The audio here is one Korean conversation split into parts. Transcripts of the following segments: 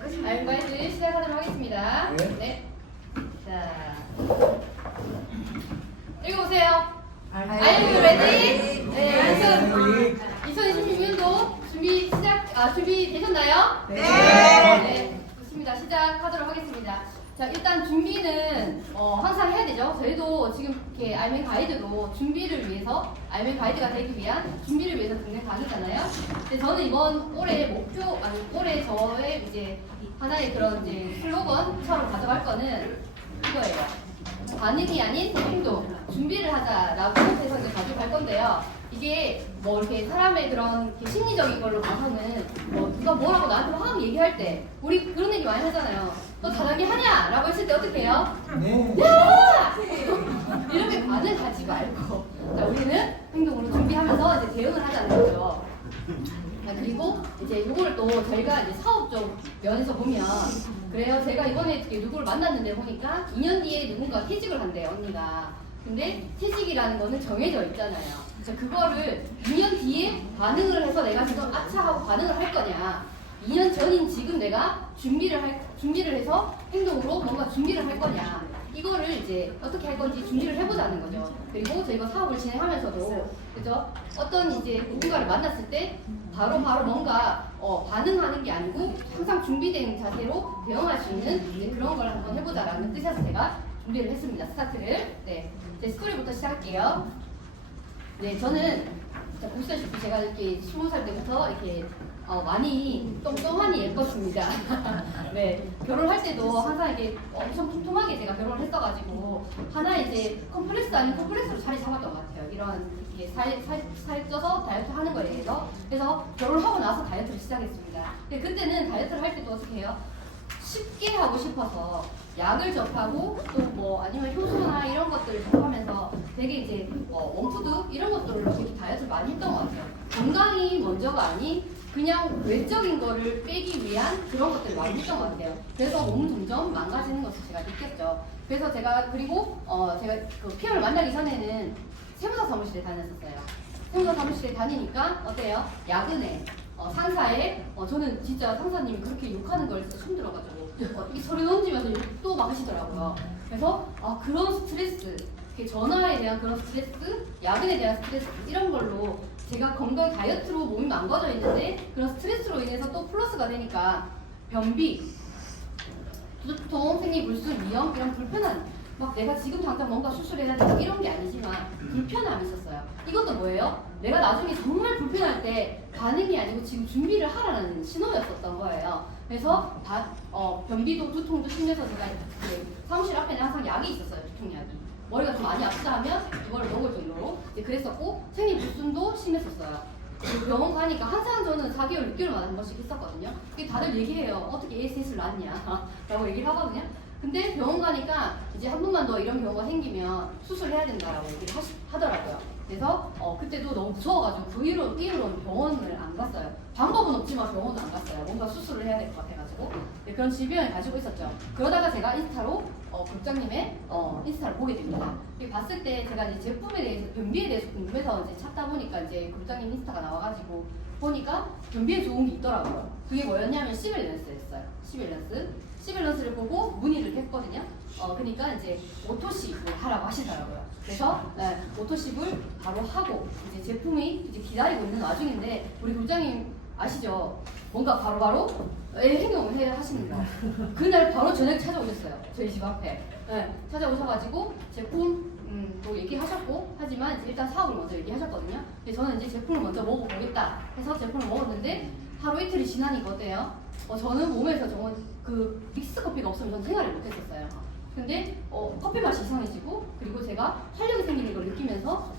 네, 알바이즈 시작하도록 하겠습니다. 네. 자, 읽어보세요. Are you ready? 네, 2026년도 준비되셨나요? 네. 좋습니다. 시작하도록 하겠습니다. 자, 일단 준비는 항상 해야 되죠. 저희도 지금 이렇게 알맹 가이드도 준비를 위해서, 알맹 가이드가 되기 위한 준비를 위해서 듣는 강의잖아요. 근데 저는 이번 올해 목표, 올해 저의 이제 하나의 그런 이제 슬로건처럼 가져갈 거는 이거예요. 반응이 아닌 행동, 준비를 하자라고 해서 이제 가져갈 건데요. 이게 뭐 이렇게 사람의 그런 이렇게 심리적인 걸로 봐서는 누가 뭐라고 나한테 막 얘기할 때 우리 그런 얘기 많이 하잖아요. 너 잘하게 하냐? 라고 했을 때 어떻게 해요? 네. 야! 이렇게 반응하지 말고 자, 우리는 행동으로 준비하면서 이제 대응을 하자는 거죠. 자, 그리고 이제 이걸 또 저희가 이제 사업적 면에서 보면 그래요. 제가 이번에 누구를 만났는데 보니까 2년 뒤에 누군가 퇴직을 한대요, 언니가. 근데 퇴직이라는 거는 정해져 있잖아요. 그래서 그거를 2년 뒤에 반응을 해서 내가 지금 아차 하고 반응을 할 거냐, 2년 전인 지금 내가 준비를 해서 행동으로 뭔가 준비를 할 거냐, 이거를 이제 어떻게 할 건지 준비를 해보자는 거죠. 그리고 저희가 사업을 진행하면서도 그죠? 어떤 이제 누군가를 만났을 때 바로 뭔가 반응하는 게 아니고 항상 준비된 자세로 대응할 수 있는 이제 그런 걸 한번 해보자라는 뜻에서 제가 준비를 했습니다. 스타트를. 네, 이제 스토리부터 시작할게요. 네, 저는 보시다시피 제가 이렇게 20살 때부터 이렇게 많이 똥똥하니 예뻤습니다. 네, 결혼할 때도 항상 이렇게 엄청 뚱뚱하게 제가 결혼을 했어가지고 하나의 이제 컴플렉스 아닌 컴플렉스로 자리 잡았던 것 같아요. 이런 이게 살 쪄서 다이어트 하는 거에 대해서. 그래서 결혼하고 나서 다이어트를 시작했습니다. 근데 그때는 다이어트를 할 때도 어떻게 해요? 쉽게 하고 싶어서 약을 접하고 또 뭐 아니면 효소나 이런 것들을 접하면서 되게 이제 원푸드 이런 것들로 이렇게 다이어트를 많이 했던 것 같아요. 건강이 먼저가 아닌 그냥 외적인 거를 빼기 위한 그런 것들을 많이 했던 것 같아요. 그래서 몸은 점점 망가지는 것을 제가 느꼈죠. 그래서 제가 그리고 제가 그 PM을 만나기 전에는 세무사 사무실에 다녔었어요. 세무사 사무실에 다니니까 어때요? 야근에 상사에 저는 진짜 상사님이 그렇게 욕하는 걸 진짜 처음 들어가지고 이 소리 던지면서 또 막 하시더라고요. 그래서 그런 스트레스, 전화에 대한 그런 스트레스, 야근에 대한 스트레스 이런 걸로 제가 건강 다이어트로 몸이 망가져 있는데 그런 스트레스로 인해서 또 플러스가 되니까 변비, 두통, 생리불순, 위염 이런 불편한, 막 내가 지금 당장 뭔가 수술해야 되고 이런 게 아니지만 불편함이 있었어요. 이것도 뭐예요? 내가 나중에 정말 불편할 때 반응이 아니고 지금 준비를 하라는 신호였었던 거예요. 그래서 변비도 두통도 심해서 제가 사무실 앞에는 항상 약이 있었어요. 두통약이. 머리가 좀 많이 아프다 하면 이거를 먹을 정도로 그랬었고, 생리불순도 심했었어요. 병원 가니까 항상 저는 4개월, 6개월마다 한 번씩 했었거든요. 다들 얘기해요. 어떻게 셋을 낳았냐 라고 얘기를 하거든요. 근데 병원 가니까 이제 한 번만 더 이런 경우가 생기면 수술해야 된다라고 얘기를 하더라고요. 그래서 그때도 너무 무서워가지고 그 이후로는 병원을 안 갔어요. 방법은 없지만 병원을 안 갔어요. 뭔가 수술을 해야 될 것 같아가지고. 네, 그런 질병을 가지고 있었죠. 그러다가 제가 인스타로 국장님의 인스타를 보게 됩니다. 봤을 때 제가 이제 제품에 대해서, 변비에 대해서 궁금해서 이제 찾다 보니까 이제 국장님 인스타가 나와가지고 보니까 변비에 좋은 게 있더라고요. 그게 뭐였냐면 시밸런스였어요. 시밸런스를 보고 문의를 했거든요. 그러니까 이제 오토십을 하라고 하시더라고요. 그래서 오토십을 바로 하고 이제 제품이 이제 기다리고 있는 와중인데 우리 국장님 아시죠? 뭔가 바로 행동을 하시는 거예요. 그날 바로 저녁 찾아오셨어요. 저희 집 앞에. 찾아오셔가지고 제품 또 얘기하셨고, 하지만 이제 일단 사업을 먼저 얘기하셨거든요. 근데 저는 이제 제품을 먼저 먹어보겠다 해서 제품을 먹었는데 하루 이틀이 지나니까 어때요? 저는 몸에서 정말 그 믹스 커피가 없으면 저는 생활을 못했었어요. 근데 커피 맛이 이상해지고, 그리고 제가 활력이 생기는 걸 느끼면서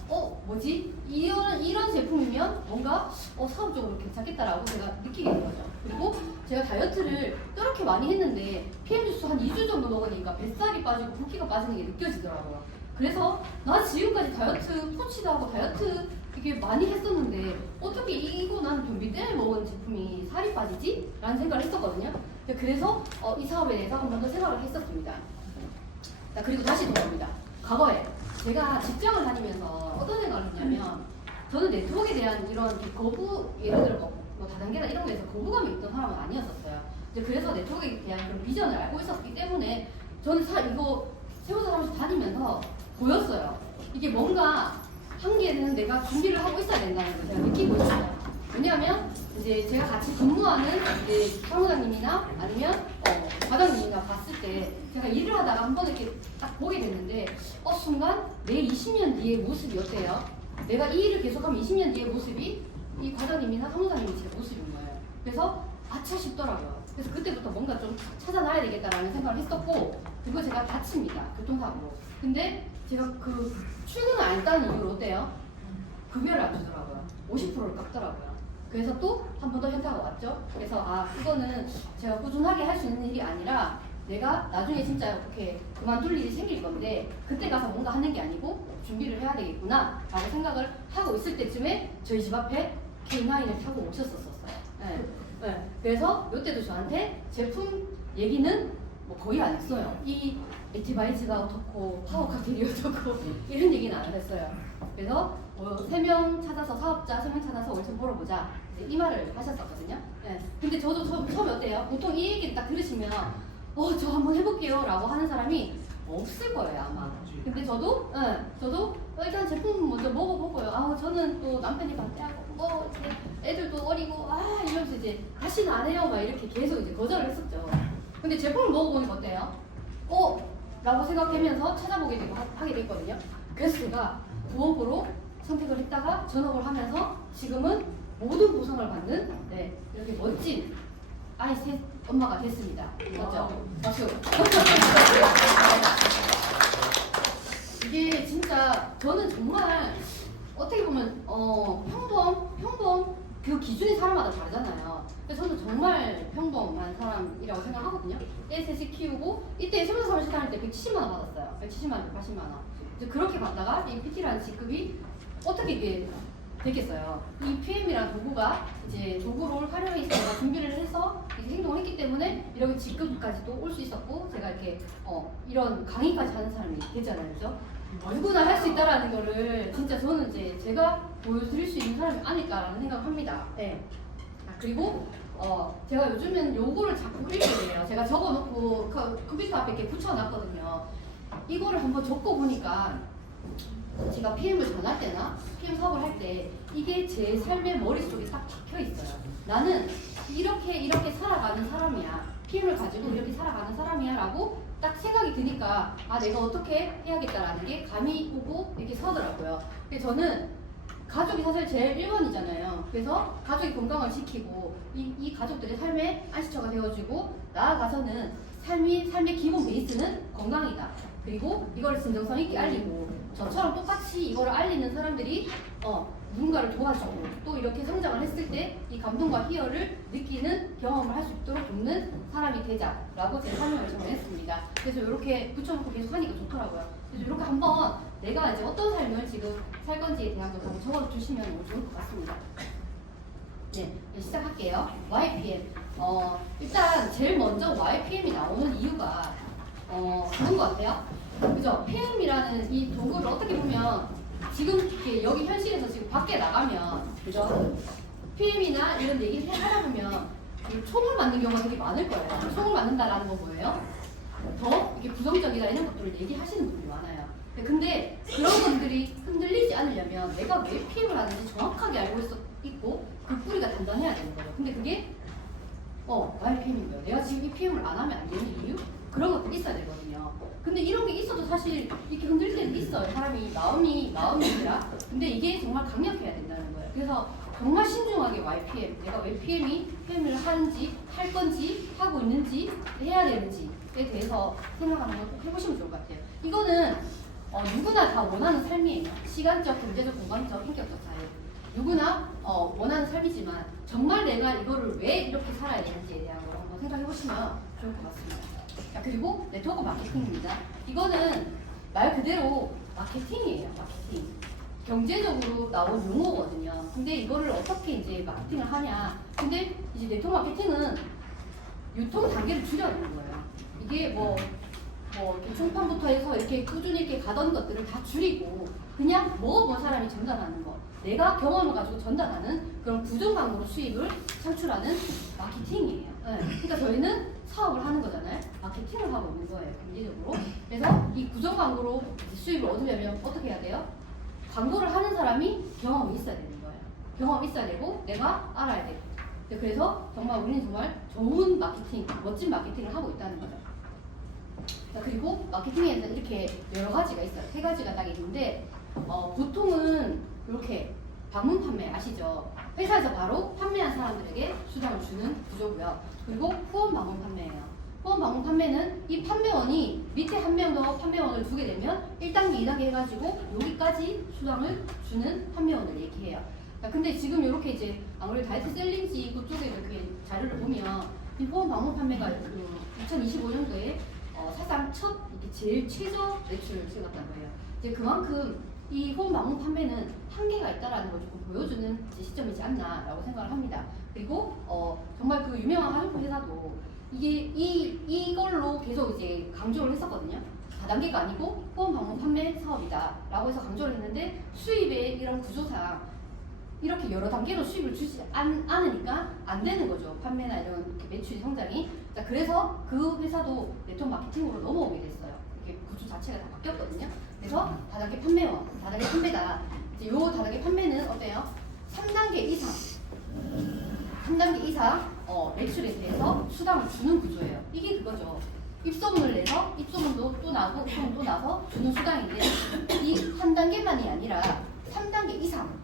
뭐지? 이런 제품이면 뭔가 사업적으로 괜찮겠다라고 제가 느끼게 된 거죠. 그리고 제가 다이어트를 그렇게 많이 했는데 PM 주스 한 2주 정도 먹으니까 뱃살이 빠지고 붓기가 빠지는 게 느껴지더라고요. 그래서 나 지금까지 다이어트 코치도 하고 다이어트 이게 많이 했었는데 어떻게 이거 나는 변비 때문에 먹은 제품이 살이 빠지지? 라는 생각을 했었거든요. 그래서 이 사업에 대해서 한 번 더 생각을 했었습니다. 자, 그리고 다시 돌아옵니다. 과거에 제가 직장을 다니면서 어떤 생각을 했냐면, 저는 네트워크에 대한 이런 거부, 예를 들어 뭐 다단계나 이런 거에서 거부감이 있던 사람은 아니었었어요. 이제 그래서 네트워크에 대한 그런 비전을 알고 있었기 때문에 저는 이거 세무사 사무실 다니면서 보였어요. 이게 뭔가 한계는 내가 준비를 하고 있어야 된다는 걸 제가 느끼고 있어요. 왜냐하면 이제 제가 같이 근무하는 이제 사무장님이나 아니면 과장님이나 봤을 때 제가 일을 하다가 한 번 이렇게 딱 보게 됐는데 순간 내 20년 뒤의 모습이 어때요? 내가 이 일을 계속하면 20년 뒤의 모습이 이 과장님이나 사무장님이 제 모습인 거예요. 그래서 아차 싶더라고요. 그래서 그때부터 뭔가 좀 찾아놔야 되겠다라는 생각을 했었고, 그리고 제가 다칩니다. 교통사고로. 근데 제가 그 출근을 안 했다는 이유로 어때요? 급여를 안 주더라고요. 50%를 깎더라고요. 그래서 또 한 번 더 현타가 왔죠. 그래서 이거는 제가 꾸준하게 할 수 있는 일이 아니라 내가 나중에 진짜 이렇게 그만둘 일이 생길 건데 그때 가서 뭔가 하는 게 아니고 준비를 해야 되겠구나 라고 생각을 하고 있을 때쯤에 저희 집 앞에 K9을 타고 오셨었어요. 네. 네. 그래서 이때도 저한테 제품 얘기는 뭐 거의 안 했어요. 이 액티바이즈가 어떻고 파워 칵테일이 어떻고 이런 얘기는 안 했어요. 그래서 3명 찾아서 사업자 3명 찾아서 올 좀 벌어보자 이 말을 하셨었거든요. 네. 근데 저도 처음에 어때요? 보통 이 얘기를 딱 들으시면 저 한번 해볼게요 라고 하는 사람이 없을 거예요 아마. 근데 저도 일단 제품 먼저 먹어보고요. 저는 또 남편이 반대하고 애들도 어리고 이러면서 이제 다시는 안 해요 막 이렇게 계속 이제 거절을 했었죠. 근데 제품을 먹어보니까 어때요? 라고 생각하면서 찾아보게 되고 하게 됐거든요. 그래서 제가 부업으로 선택을 했다가 전업을 하면서 지금은 모든 보상을 받는 이렇게 멋진 아이 셋 엄마가 됐습니다. 맞죠? 박수. 이게 진짜 저는 정말 어떻게 보면 평범 그 기준이 사람마다 다르잖아요. 그래서 저는 정말 평범한 사람이라고 생각하거든요. 애 셋을 키우고 이때 세무사 사무실 다닐 때 170만 원 받았어요. 170만 원, 180만 원. 이제 그렇게 받다가 이 PT라는 직급이 어떻게 이게 되겠어요. 이 PM이라는 도구가 이제 도구를 활용해서 제가 준비를 해서 이제 행동을 했기 때문에 이렇게 직급까지도 올 수 있었고 제가 이렇게 이런 강의까지 하는 사람이 되잖아요, 그죠? 누구나 할 수 있다라는 거를 진짜 저는 이제 제가 보여드릴 수 있는 사람이 아닐까라는 생각을 합니다. 네. 그리고 제가 요즘엔 요거를 자꾸 읽게 돼요. 제가 적어놓고 컴퓨터 앞에 이렇게 붙여놨거든요. 이거를 한번 적어보니까 제가 PM을 전할 때나 PM 사업을 할 때 이게 제 삶의 머릿속에 딱 박혀 있어요. 나는 이렇게 살아가는 사람이야. PM을 가지고 이렇게 살아가는 사람이야 라고 딱 생각이 드니까 내가 어떻게 해야겠다라는 게 감이 오고 이렇게 서더라고요. 그래서 저는 가족이 사실 제일 1번이잖아요. 그래서 가족의 건강을 지키고 이 가족들의 삶의 안식처가 되어주고 나아가서는 삶의 기본 베이스는 건강이다. 그리고 이걸 진정성 있게 알리고 저처럼 똑같이 이거를 알리는 사람들이 누군가를 도와주고 또 이렇게 성장을 했을 때 이 감동과 희열을 느끼는 경험을 할 수 있도록 돕는 사람이 되자라고 제 사명을 정했습니다. 그래서 이렇게 붙여놓고 계속 하니까 좋더라고요. 그래서 이렇게 한번 내가 이제 어떤 삶을 지금 살 건지에 대한 것을 한번 적어주시면 너무 좋을 것 같습니다. 네, 시작할게요. YPM. 일단 제일 먼저 YPM이 나오는 이유가 그런 것 같아요. 그죠? PM이라는 이 도구를 어떻게 보면 지금 이렇게 여기 현실에서 지금 밖에 나가면 그죠? PM이나 이런 얘기를 하다 보면 총을 맞는 경우가 되게 많을 거예요. 총을 맞는다라는 건 뭐예요? 더 이게 부정적이다 이런 것들을 얘기하시는 분들이 많아요. 근데 그런 분들이 흔들리지 않으려면 내가 왜 PM을 하는지 정확하게 알고 있고 그 뿌리가 단단해야 되는 거예요. 근데 그게 YPM인 거예요. 내가 지금 이 PM을 안 하면 안 되는 이유? 그런 것도 있어야 되거든요. 근데 이런 게 있어도 사실 이렇게 흔들릴 때도 있어요. 사람이 마음이라. 근데 이게 정말 강력해야 된다는 거예요. 그래서 정말 신중하게 YPM, 내가 왜 PM을 하는지, 할 건지, 하고 있는지, 해야 되는지에 대해서 생각하는 걸 꼭 해보시면 좋을 것 같아요. 이거는 누구나 다 원하는 삶이에요. 시간적, 경제적, 공간적, 인격적 자유. 누구나 원하는 삶이지만 정말 내가 이거를 왜 이렇게 살아야 되는지에 대한 걸 한번 생각해 보시면 좋을 것 같습니다. 그리고 네트워크 마케팅입니다. 이거는 말 그대로 마케팅이에요. 마케팅. 경제적으로 나온 용어거든요. 근데 이거를 어떻게 이제 마케팅을 하냐. 근데 이제 네트워크 마케팅은 유통 단계를 줄여주는 거예요. 이게 뭐 총판부터 해서 이렇게 꾸준히 이렇게 가던 것들을 다 줄이고 그냥 먹어본 사람이 전달하는 거. 내가 경험을 가지고 전달하는 그런 부정 광고로 수익을 창출하는 마케팅이에요. 네. 그러니까 저희는 사업을 하는 거잖아요. 마케팅을 하고 있는 거예요, 경제적으로. 그래서 이 구정 광고로 수입을 얻으려면 어떻게 해야 돼요? 광고를 하는 사람이 경험이 있어야 되는 거예요. 경험이 있어야 되고 내가 알아야 되고. 그래서 정말 우리는 정말 좋은 마케팅, 멋진 마케팅을 하고 있다는 거죠. 그리고 마케팅에는 이렇게 여러 가지가 있어요. 세 가지가 딱 있는데 보통은 이렇게 방문 판매 아시죠? 회사에서 바로 판매한 사람들에게 수당을 주는 구조고요. 그리고 후원 방문 판매예요. 후원 방문 판매는 이 판매원이 밑에 한 명 더 판매원을 두게 되면 1단계, 2단계 해가지고 여기까지 수당을 주는 판매원을 얘기해요. 근데 지금 이렇게 이제 아무래도 다이어트 셀링지 그쪽에 이렇게 자료를 보면 이 후원 방문 판매가 2025년도에 사상 첫 이렇게 제일 최저 매출을 찍었다고 해요. 이제 그만큼 이 후원 방문 판매는 한계가 있다라는 걸 조금 보여주는 시점이지 않나라고 생각을 합니다. 그리고 정말 그 유명한 화장품 회사도 이걸로 계속 이제 강조를 했었거든요. 4단계가 아니고 후원 방문 판매 사업이다라고 해서 강조를 했는데 수입의 이런 구조상 이렇게 여러 단계로 수입을 주지 않으니까 안 되는 거죠. 판매나 이런 이렇게 매출 성장이. 자, 그래서 그 회사도 네트워크 마케팅으로 넘어오게 됐어요. 이게 구조 자체가 다 바뀌었거든요. 그래서 다단계 판매원, 다단계 판매다. 이제 요 다단계 판매는 어때요? 3단계 이상, 3단계 이상 매출에 대해서 수당을 주는 구조예요. 이게 그거죠. 입소문을 내서 입소문도 또 나고 입소문 또 나서 주는 수당인데 이 한 단계만이 아니라 3단계 이상.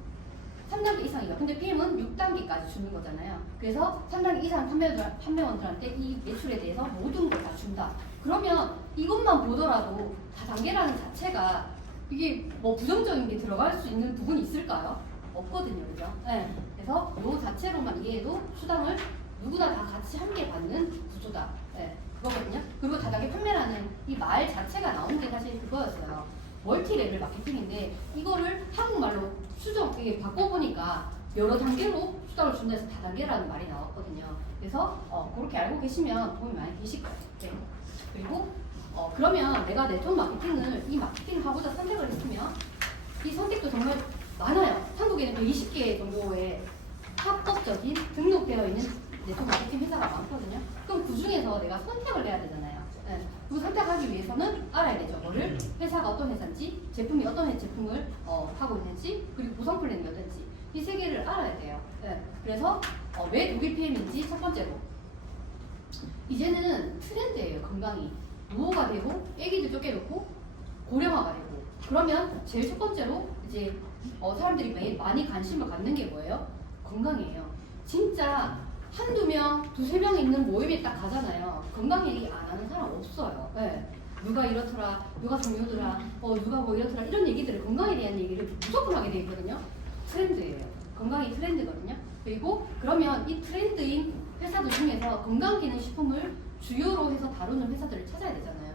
3단계 이상이요. 근데 PM은 6단계까지 주는 거잖아요. 그래서 3단계 이상 판매원들한테 이 매출에 대해서 모든 걸 다 준다. 그러면 이것만 보더라도 다단계라는 자체가 이게 뭐 부정적인 게 들어갈 수 있는 부분이 있을까요? 없거든요. 그죠? 네. 그래서 이 자체로만 이해해도 수당을 누구나 다 같이 함께 받는 구조다. 네. 그거거든요. 그리고 다단계 판매라는 이 말 자체가 나온 게 사실 그거였어요. 멀티 레벨 마케팅인데 이거를 한국말로 이게 바꿔보니까 여러 단계로 수당을 준다 해서 다단계라는 말이 나왔거든요. 그래서 그렇게 알고 계시면 도움이 많이 되실 거예요. 네. 그리고 그러면 내가 네트워크 마케팅을 이 마케팅을 하고자 선택을 했으면 이 선택도 정말 많아요. 한국에는 120개 정도의 합법적인 등록되어 있는 네트워크 마케팅 회사가 많거든요. 그럼 그 중에서 내가 선택을 해야 되잖아요. 네. 그 선택하기 위해서는 알아야 되죠. 뭐를 회사가 어떤 회사인지, 제품이 어떤 제품을 하고 있는지, 그리고 보상 플랜이 어떤지 이 세 개를 알아야 돼요. 네. 그래서 왜 독일 PM인지 첫 번째로 이제는 트렌드예요. 건강이 노후가 되고 애기들 쫓겨놓고 고령화가 되고 그러면 제일 첫 번째로 이제 사람들이 많이 관심을 갖는 게 뭐예요? 건강이에요. 진짜 한두 명, 두세 명 있는 모임에 딱 가잖아요. 건강 얘기 안 하는 사람 없어요. 네. 누가 이렇더라, 누가 동료더라, 누가 뭐 이렇더라 이런 얘기들을 건강에 대한 얘기를 무조건 하게 돼 있거든요. 트렌드예요. 건강이 트렌드거든요. 그리고 그러면 이 트렌드인 회사들 중에서 건강기능식품을 주요로 해서 다루는 회사들을 찾아야 되잖아요.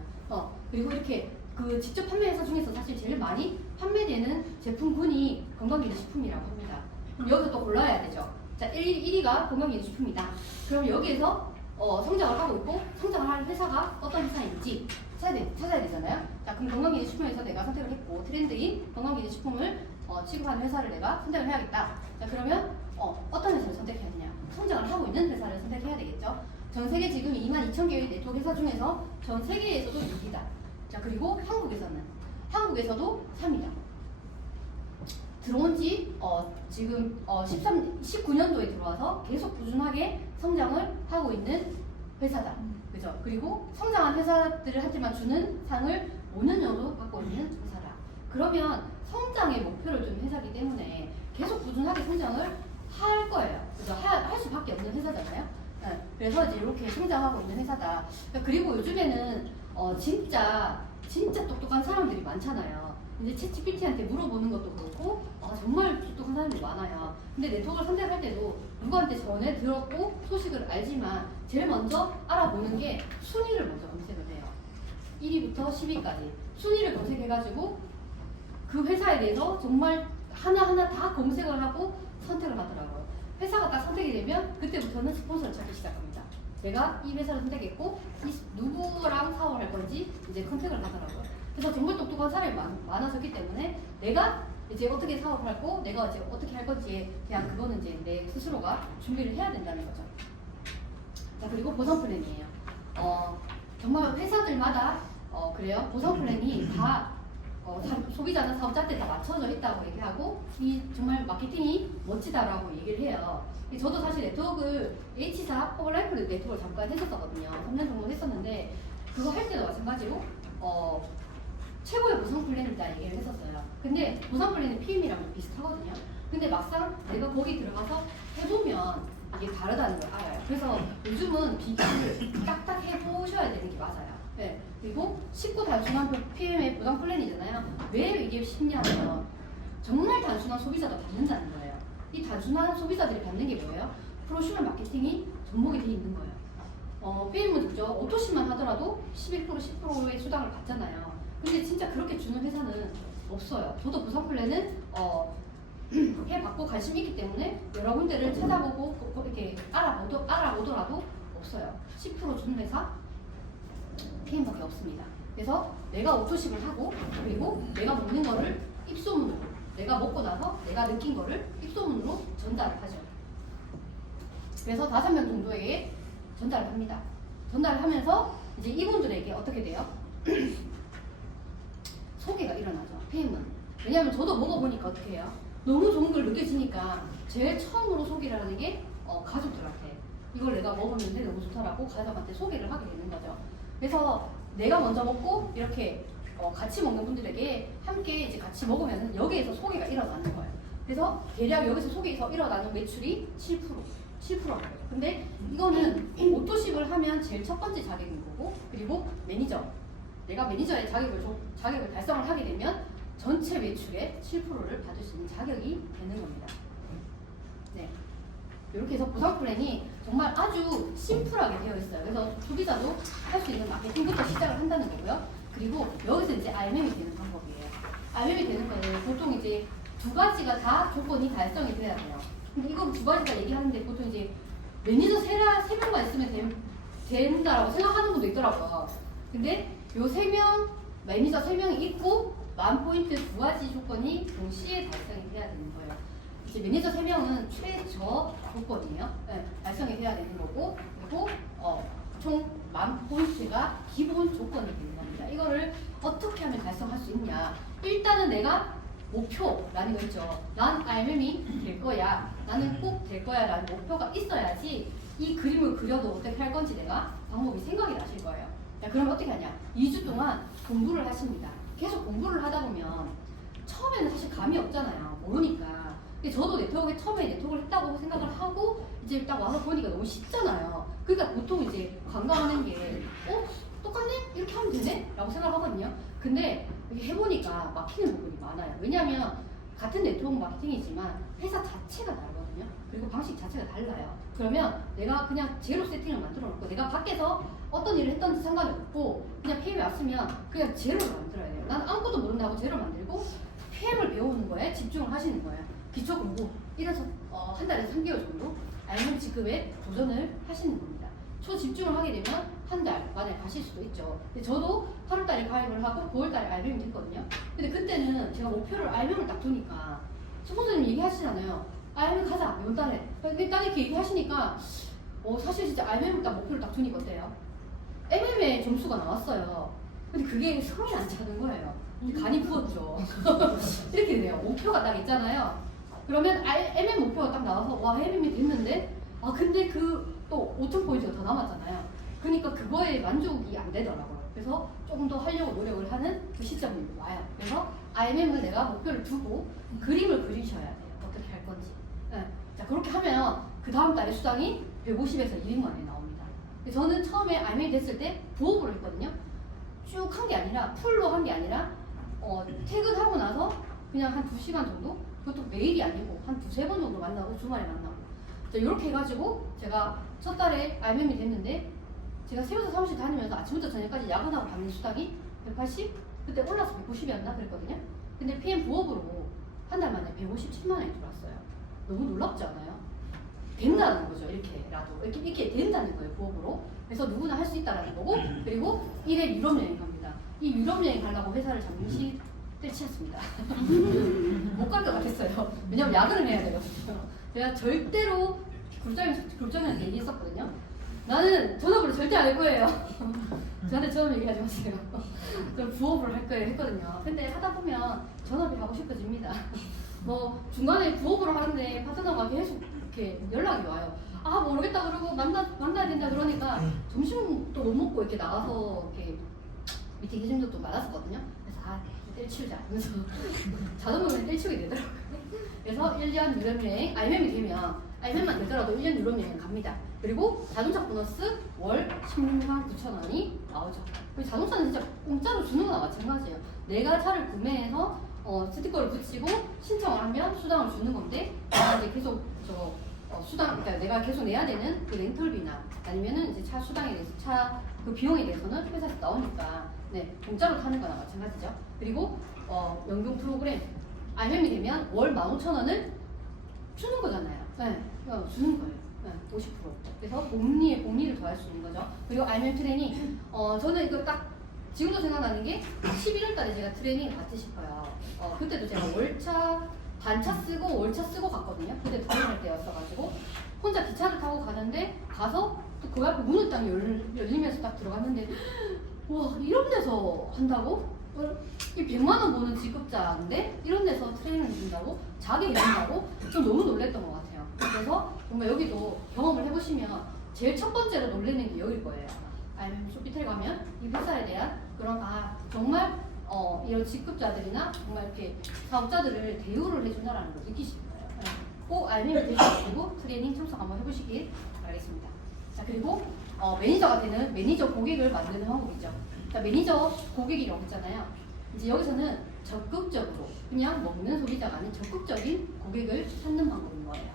그리고 이렇게 그 직접 판매 회사 중에서 사실 제일 많이 판매되는 제품군이 건강기능식품이라고 합니다. 그럼 여기서 또 골라야 되죠. 자, 1위가 건강기능식품이다. 그럼 여기에서 성장을 하고 있고 성장을 할 회사가 어떤 회사인지 찾아야 되잖아요. 자, 그럼 건강기능식품에서 내가 선택을 했고 트렌드인 건강기능식품을 취급하는 회사를 내가 선택을 해야겠다. 자, 그러면 어떤 회사를 선택해야 되냐? 성장을 하고 있는 회사를 선택해야 되겠죠. 전 세계 지금 22,000개의 네트워크 회사 중에서 전 세계에서도 6위다. 자, 그리고 한국에서도 3위다. 들어온 지 지금 19년도에 들어와서 계속 꾸준하게 성장을 하고 있는 회사다. 그죠? 그리고 성장한 회사들한테만 주는 상을 5년 정도 받고 있는 회사다. 그러면 성장의 목표를 둔 회사이기 때문에 계속 꾸준하게 성장을 할 거예요. 그죠? 할 수밖에 없는 회사잖아요. 네. 그래서 이제 이렇게 성장하고 있는 회사다. 그리고 요즘에는 진짜 똑똑한 사람들이 많잖아요. 이제 챗GPT한테 물어보는 것도 그렇고 정말 똑똑한 사람들이 많아요. 근데 네트워크를 선택할 때도 누구한테 전에 들었고 소식을 알지만 제일 먼저 알아보는 게 순위를 먼저 검색을 해요. 1위부터 10위까지 순위를 검색해가지고 그 회사에 대해서 정말 하나하나 다 검색을 하고 선택을 하더라고요. 회사가 딱 선택이 되면 그때부터는 스폰서를 찾기 시작합니다. 내가 이 회사를 선택했고 누구랑 사업을 할 건지 이제 컨택을 하더라고요. 그래서 정말 똑똑한 사람이 많아졌기 때문에 내가 이제 어떻게 사업을 하고 내가 이제 어떻게 할 건지에 대한 그거는 이제 내 스스로가 준비를 해야 된다는 거죠. 자, 그리고 보상 플랜이에요. 정말 회사들마다 그래요. 보상 플랜이 다 소비자나 사업자한테 다 맞춰져 있다고 얘기하고 이 정말 마케팅이 멋지다라고 얘기를 해요. 저도 사실 네트워크를 H사 포블라이프 네트워크를 잠깐 했었거든요. 3년 정도 했었는데 그거 할 때도 마찬가지로 최고의 보상 플랜이다 얘기를 했었어요. 근데 보상 플랜은 PM이랑 비슷하거든요. 근데 막상 내가 거기 들어가서 해보면 이게 다르다는 걸 알아요. 그래서 요즘은 비교를 딱딱 해보셔야 되는 게 맞아요. 네. 그리고 쉽고 단순한 PM의 보상 플랜이잖아요. 왜 이게 쉽냐면 정말 단순한 소비자도 받는다는 거예요. 이 단순한 소비자들이 받는 게 뭐예요? 프로슈머 마케팅이 접목이 돼 있는 거예요. PM은 그죠? 오토십만 하더라도 11% 10%의 수당을 받잖아요. 근데 진짜 그렇게 주는 회사는 없어요. 저도 보상 플랜은 해봤고 관심이 있기 때문에 여러 군데를 찾아보고 이렇게 알아보더라도 없어요. 10% 주는 회사 PM밖에 없습니다. 그래서 내가 오토십을 하고 그리고 내가 먹는 거를 입소문으로 내가 먹고 나서 내가 느낀 거를 입소문으로 전달을 하죠. 그래서 5명 정도에게 전달을 합니다. 전달을 하면서 이제 이분들에게 어떻게 돼요? 소개가 일어나죠. PM은. 왜냐하면 저도 먹어보니까 어떻게 해요? 너무 좋은 걸 느껴지니까 제일 처음으로 소개를 하는 게 가족들한테 이걸 내가 먹었는데 너무 좋더라고 가족한테 소개를 하게 되는 거죠. 그래서 내가 먼저 먹고 이렇게 같이 먹는 분들에게 함께 이제 같이 먹으면 여기에서 소개가 일어나는 거예요. 그래서 대략 여기서 소개에서 일어나는 매출이 7%가 돼요. 근데 이거는 오토십을 하면 제일 첫 번째 자격인 거고 그리고 매니저 내가 매니저의 자격을 달성을 하게 되면 전체 매출의 7%를 받을 수 있는 자격이 되는 겁니다. 네. 이렇게 해서 보상 플랜이 정말 아주 심플하게 되어 있어요. 그래서 소비자도 할 수 있는 마케팅부터 시작을 한다는 거고요. 그리고 여기서 이제 RMM이 되는 방법이에요. RMM이 되는 거는 보통 이제 2가지가 다 조건이 달성이 돼야 돼요. 근데 이거 2가지가 얘기하는데 보통 이제 매니저 3명만 있으면 된다라고 생각하는 분도 있더라고요. 근데 요 3명, 매니저 3명이 있고 만포인트 2가지 조건이 동시에 달성이 돼야 되는 거예요. 이제 매니저 3명은 최저 조건이에요. 네, 달성이 돼야 되는 거고 그리고 총 만포인트가 기본 조건이 되는 겁니다. 이거를 어떻게 하면 달성할 수 있냐. 일단은 내가 목표라는 거 있죠. 난 RMM이 될 거야. 나는 꼭 될 거야 라는 목표가 있어야지 이 그림을 그려도 어떻게 할 건지 내가 방법이 생각이 나실 거예요. 자, 그러면 어떻게 하냐. 2주 동안 공부를 하십니다. 계속 공부를 하다 보면 처음에는 사실 감이 없잖아요. 모르니까. 근데 저도 처음에 네트워크를 했다고 생각을 하고 이제 딱 와서 보니까 너무 쉽잖아요. 그러니까 보통 이제 관광하는 게 똑같네? 이렇게 하면 되네? 라고 생각하거든요. 근데 이렇게 해보니까 막히는 부분이 많아요. 왜냐하면 같은 네트워크 마케팅이지만 회사 자체가 다르거든요. 그리고 방식 자체가 달라요. 그러면 내가 그냥 제로 세팅을 만들어 놓고 내가 밖에서 어떤 일을 했던지 상관이 없고 그냥 PM에 왔으면 그냥 제로를 만들어야 돼요. 나는 아무것도 모른다고 제로 만들고 PM을 배우는 거에 집중을 하시는 거예요. 기초 공부. 이래서 한 달에 3개월 정도 RMM 직급에 도전을 하시는 겁니다. 초집중을 하게 되면 한 달 만에 가실 수도 있죠. 근데 저도 8월달에 가입을 하고 9월달에 RMM이 됐거든요. 근데 그때는 제가 목표를 RMM을 딱 두니까 스폰서님 얘기하시잖아요. RMM 가자 이번 달에. 딱 이렇게 얘기하시니까 사실 진짜 RMM을 딱 목표를 딱 두니까 어때요? MM의 점수가 나왔어요. 근데 그게 성이 안 차는 거예요. 간이 부었죠. 이렇게 돼요. 목표가 딱 있잖아요. 그러면 MM 목표가 딱 나와서 와 MM이 됐는데 근데 또 5,000포인트가 더 남았잖아요. 그러니까 그거에 만족이 안 되더라고요. 그래서 조금 더 하려고 노력을 하는 그 시점이 와요. 그래서 IMM을 내가 목표를 두고 그림을 그리셔야 돼요. 어떻게 할 건지. 네. 자 그렇게 하면 그 다음 달에 수당이 150에서 200만원이 나옵니다. 저는 처음에 IMM이 됐을 때 부업으로 했거든요. 쭉 한 게 아니라 풀로 한 게 아니라 퇴근하고 나서 그냥 한 2시간 정도? 그것도 매일이 아니고 한 2-3번 정도 만나고 주말에 만나고 자, 이렇게 해가지고 제가 첫 달에 RMM이 됐는데 제가 세워서 사무실 다니면서 아침부터 저녁까지 야근하고 받는 수당이 180? 그때 올라서 190이었나 그랬거든요. 근데 PM 부업으로 한 달 만에 157만원이 들어왔어요. 너무 놀랍지 않아요? 된다는 거죠. 이렇게 된다는 거예요. 부업으로. 그래서 누구나 할 수 있다는 거고 그리고 1회 유럽 여행 갑니다. 이 유럽 여행 가려고 회사를 잠시 때리쳤습니다. 못 갈 것 같았어요. 왜냐면 야근을 해야 되거든요. 제가 절대로 굴장한테 얘기했었거든요. 나는 전업으로 절대 안 할 거예요. 저한테 전업 얘기하지 마세요. 저 부업으로 할 거예요 했거든요. 근데 하다 보면 전업이 하고 싶어집니다. 뭐 중간에 부업으로 하는데 파트너가 계속 이렇게 연락이 와요. 아 모르겠다 그러고 만나야 된다 그러니까 점심도 못 먹고 이렇게 나가서 이렇게 미팅 기준도 많았었거든요. 그래서 때려치우자 하면서 자동으로 때려치우게 되더라고요. 그래서 1년 유럽여행 IMM이 되면 IMM만 되더라도 1년 유럽여행 갑니다. 그리고 자동차 보너스 월 16만 9천 원이 나오죠. 자동차는 진짜 공짜로 주는 거나 마찬가지예요. 내가 차를 구매해서 스티커를 붙이고 신청을 하면 수당을 주는 건데 내가 이제 계속 수당, 그러니까 내가 계속 내야 되는 그 렌털비나 아니면은 이제 차 수당에 대해서 차 그 비용에 대해서는 회사에서 나오니까 네 공짜로 타는 거나 마찬가지죠. 그리고 연금 프로그램 IMM이 되면 월 15,000원을 주는 거잖아요. 네, 주는 거예요. 네, 50%. 그래서 복리를 더할 수 있는 거죠. 그리고 IMM 트레이닝, 저는 이거 딱 지금도 생각나는 게 11월 달에 제가 트레이닝 받지 싶어요. 그때도 제가 반차 쓰고 월차 쓰고 갔거든요. 그때 도전할 때였어가지고 혼자 기차를 타고 가는데 가서 또 그 앞에 문을 딱 열리면서 딱 들어갔는데 와 이런 데서 한다고? 이 100만 원 버는 직급자인데 이런 데서 트레이닝을 준다고? 자기 일한다고? 좀 너무 놀랬던 것 같아요. 그래서 정말 여기도 경험을 해보시면 제일 첫 번째로 놀라는 게 여기일 거예요. 아니면 쇼피텔 가면 이 회사에 대한 그런 정말 이런 직급자들이나 정말 이렇게 사업자들을 대우를 해준다라는 걸 느끼실 거예요. 네. 꼭 알면 되시고 트레이닝 참석 한번 해보시길 바라겠습니다. 자 그리고 매니저가 되는 매니저 고객을 만드는 방법이죠. 자 매니저 고객이라고 했잖아요. 이제 여기서는 적극적으로 그냥 먹는 소비자가 아닌 적극적인 고객을 찾는 방법인 거예요.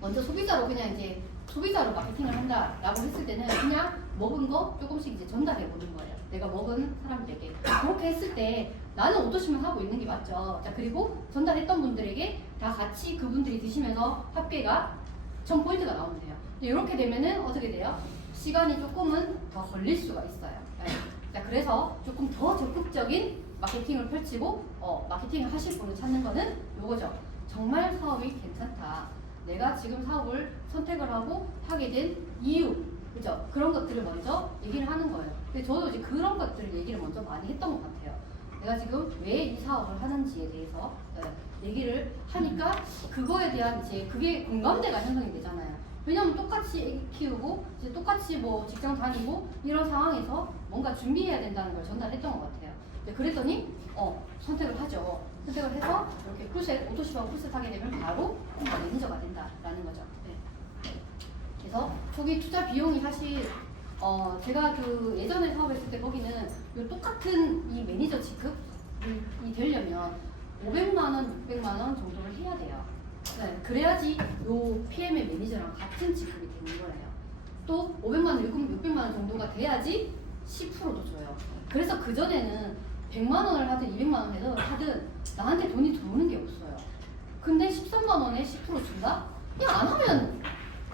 먼저 소비자로 그냥 이제 소비자로 마케팅을 한다라고 했을 때는 그냥 먹은 거 조금씩 이제 전달해 보는 거예요. 내가 먹은 사람들에게 그렇게 했을 때 나는 오토심을 하고 있는 게 맞죠. 자 그리고 전달했던 분들에게 다 같이 그분들이 드시면서 합계가 1000포인트가 나오면 돼요. 이렇게 되면은 어떻게 돼요? 시간이 조금은 더 걸릴 수가 있어요. 네. 자 그래서 조금 더 적극적인 마케팅을 펼치고 마케팅을 하실 분을 찾는 거는 요거죠. 정말 사업이 괜찮다. 내가 지금 사업을 선택을 하고 하게 된 이유, 그죠? 그런 것들을 먼저 얘기를 하는 거예요. 근데 저도 이제 그런 것들을 얘기를 먼저 많이 했던 것 같아요. 내가 지금 왜 이 사업을 하는지에 대해서 얘기를 하니까 그거에 대한 이제 그게 공감대가 형성이 되잖아요. 왜냐면 똑같이 애기 키우고 이제 똑같이 뭐 직장 다니고 이런 상황에서 뭔가 준비해야 된다는 걸 전달했던 것 같아요. 그랬더니 선택을 하죠. 선택을 해서 이렇게 쿨셋, 오토시하고 쿨셋 하게 되면 바로 매니저가 된다라는 거죠. 네. 그래서 초기 투자 비용이 사실 제가 그 예전에 사업했을 때 거기는 요 똑같은 이 매니저 직급이 되려면 500만 원, 600만 원 정도를 해야 돼요. 네, 그래야지 요 PM의 매니저랑 같은 직급이 되는 거예요. 또 500만 원, 600만 원 정도가 돼야지 10%도 줘요. 그래서 그전에는 100만 원을 하든 200만 원을 하든 나한테 돈이 들어오는 게 없어요. 근데 13만 원에 10% 준다? 그냥 안 하면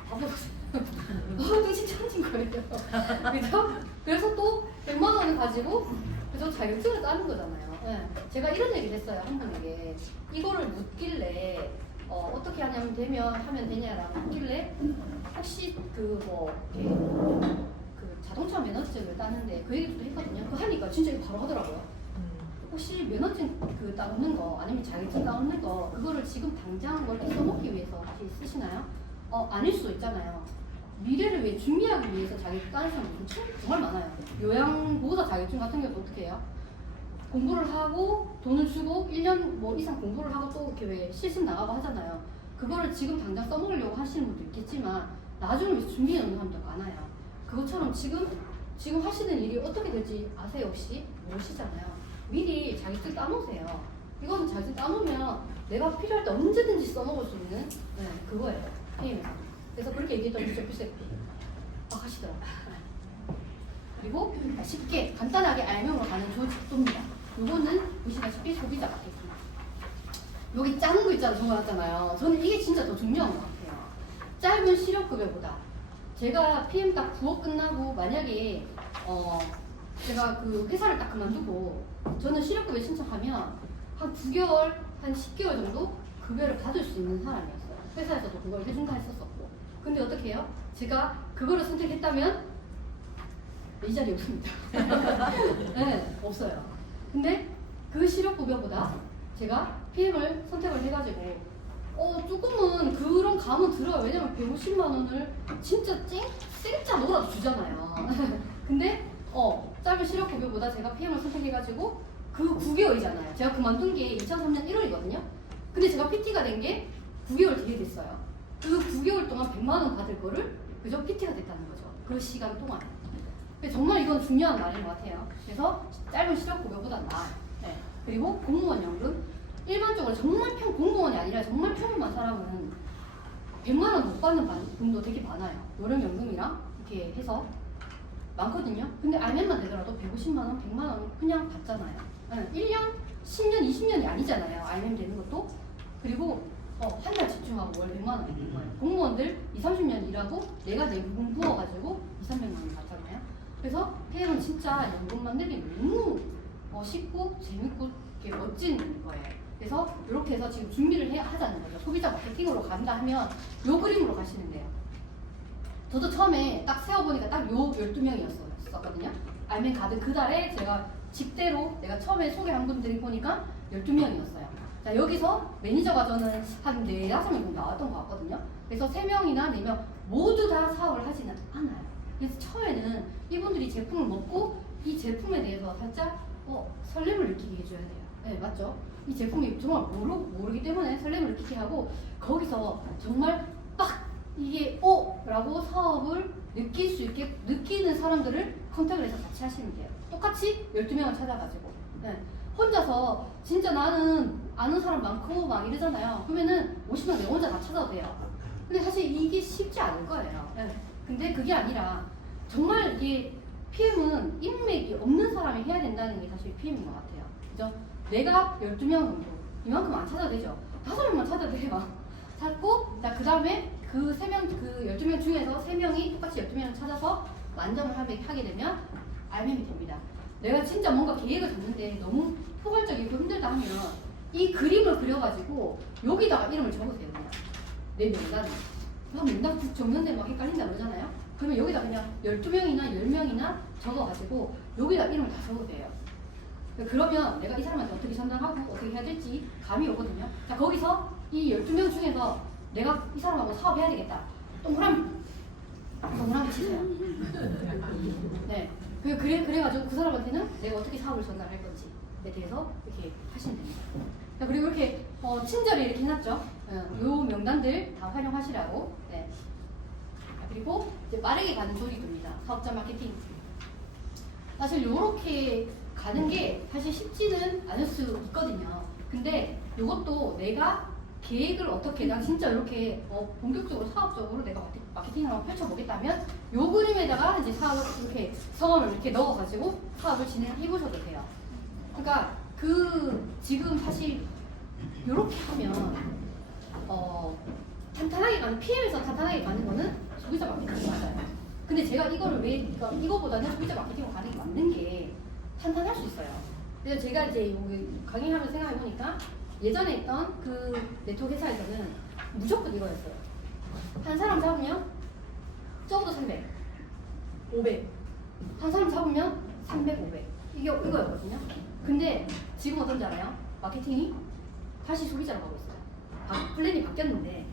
바보지. 눈치 천진 거예요. 그죠? 그래서 또 100만 원을 가지고 그죠? 자격증을 따는 거잖아요. 네. 제가 이런 얘기를 했어요. 한 분에게. 이거를 묻길래 어떻게 하면 되냐라고 묻길래 혹시 그 자동차 면허증을 따는데 그 얘기도 했거든요. 그거 하니까 진짜 이거 바로 하더라고요. 혹시 면허증 따놓는 거 아니면 자격증 따놓는 거 그거를 지금 당장 뭘 써먹기 위해서 혹시 쓰시나요? 아닐 수도 있잖아요. 미래를 위해 준비하기 위해서 자격증 따는 사람이 정말 많아요. 요양보호사 자격증 같은 경우도 어떻게 해요? 공부를 하고 돈을 주고 1년 뭐 이상 공부를 하고 또 이렇게 왜 실습 나가고 하잖아요. 그거를 지금 당장 써먹으려고 하시는 분도 있겠지만 나중에 위해서 준비해 놓는 사람도 많아요. 그것처럼 지금 하시는 일이 어떻게 될지 아세요 혹시? 모르시잖아요. 미리 자격증 따놓으세요. 이건 자격증 따놓으면 내가 필요할 때 언제든지 써먹을 수 있는 그거예요. 게임에서. 그래서 그렇게 얘기했더니 진짜 글쎄 하시더라고요. 그리고 쉽게 간단하게 알명으로 가는 조직도입니다. 요거는 보시다시피 소비자 마케팅. 여기 작은 거 있잖아요. 적어놨잖아요. 저는 이게 진짜 더 중요한 것 같아요. 짧은 실업급여보다 제가 PM 딱 9억 끝나고 만약에 제가 그 회사를 딱 그만두고 저는 실업급여 신청하면 한 9개월, 한 10개월 정도 급여를 받을 수 있는 사람이었어요. 회사에서도 그걸 해준다 했었었고. 근데 어떻게 해요? 제가 그거를 선택했다면 이 자리에 없습니다. 네, 없어요. 근데 그 실업급여보다 제가 PM을 선택을 해가지고 조금은 그런 감은 들어요. 왜냐면 150만 원을 진짜 쨍짜 놀아도 주잖아요. 근데 짧은 실업급여보다 제가 PM을 선택해가지고 그 9개월이잖아요. 제가 그만둔 게 2003년 1월이거든요. 근데 제가 PT가 된 게 9개월 뒤에 됐어요. 그 9개월 동안 100만 원 받을 거를 그저 PT가 됐다는 거죠. 그 시간 동안. 정말 이건 중요한 말인 것 같아요. 그래서 짧은 실업급여보다 나아요. 네. 그리고 공무원 연금. 일반적으로 정말 공무원이 아니라 정말 평범한 사람은 100만 원 못 받는 분도 되게 많아요. 노령연금이랑 이렇게 해서 많거든요. 근데 알면만 되더라도 150만 원, 100만 원 그냥 받잖아요. 1년, 10년, 20년이 아니잖아요. 알면 되는 것도. 그리고 한 달 집중하고 월 100만 원 있는 거예요. 공무원들 20, 30년 일하고 내가 내부금 부어가지고 2, 300만 원 받잖아요. 그래서 PM은 진짜 연금 만들기 너무 쉽고 재밌고 이렇게 멋진 거예요. 그래서 이렇게 해서 지금 준비를 하자는 거죠. 소비자 마케팅으로 간다 하면 요 그림으로 가시면 돼요. 저도 처음에 딱 세워보니까 딱 요 12명이었거든요. 알면 가든 그 달에 제가 직대로 내가 처음에 소개한 분들이 보니까 12명이었어요. 자, 여기서 매니저가 저는 한 4, 5명 정도 나왔던 것 같거든요. 그래서 3명이나 4명 모두 다 사업을 하지는 않아요. 그래서 처음에는 이분들이 제품을 먹고 이 제품에 대해서 살짝 설렘을 느끼게 해줘야 돼요. 네, 맞죠? 이 제품이 정말 모르기 때문에 설렘을 느끼게 하고 거기서 정말 딱 이게 라고 사업을 느낄 수 있게 느끼는 사람들을 컨택을 해서 같이 하시면 돼요. 똑같이 12명을 찾아가지고 네. 혼자서 진짜 나는 아는 사람 많고 막 이러잖아요. 그러면은 50명 내 혼자 다 찾아도 돼요. 근데 사실 이게 쉽지 않을 거예요. 네. 근데 그게 아니라 정말 이게 PM은 인맥이 없는 사람이 해야 된다는 게 사실 PM인 것 같아요. 그죠? 내가 12명 정도 이만큼 안 찾아도 되죠. 5명만 찾아도 돼요. 찾고 그 다음에 그 12명 중에서 3명이 똑같이 12명을 찾아서 만점을 하게 되면 RM이 됩니다. 내가 진짜 뭔가 계획을 잡는데 너무 포괄적이고 힘들다 하면 이 그림을 그려가지고 여기다가 이름을 적으세요. 그냥 내 명단에. 명단 적는데 막 헷갈린다 그러잖아요. 그러면 여기다 그냥 12명이나 10명이나 적어가지고 여기다 이름을 다 적어도 돼요. 그러면 내가 이 사람한테 어떻게 전달하고 어떻게 해야 될지 감이 오거든요. 자, 거기서 이 12명 중에서 내가 이 사람하고 사업해야 되겠다. 동그라미 치세요. 네. 그래가지고 그 사람한테는 내가 어떻게 사업을 전달할 건지에 대해서 이렇게 하시면 됩니다. 자, 그리고 이렇게 친절히 이렇게 해놨죠. 요 명단들 다 활용하시라고. 네. 그리고 이제 빠르게 가는 조리도입니다. 사업자 마케팅. 사실 요렇게 가는 게 사실 쉽지는 않을 수 있거든요. 근데 이것도 내가 계획을 어떻게 난 진짜 이렇게 본격적으로 사업적으로 내가 마케팅을 한번 펼쳐보겠다면 요 그림에다가 이제 사업을 이렇게 성함을 이렇게 넣어가지고 사업을 진행해 보셔도 돼요. 그러니까 지금 사실 이렇게 하면 탄탄하게 가는 PM에서 탄탄하게 가는 거는 소비자 마케팅이 맞아요. 근데 제가 이거를 이거보다는 소비자 마케팅으로 가는 게 맞는 게 탄탄할 수 있어요. 그래서 제가 이제 강의하면서 생각해 보니까 예전에 있던 그 네트워크 회사에서는 무조건 이거였어요. 한 사람 잡으면 적어도 300, 500. 한 사람 잡으면 300, 500. 이거였거든요. 근데 지금 어떤지 알아요? 마케팅이 다시 소비자로 가고 있어요. 플랜이 바뀌었는데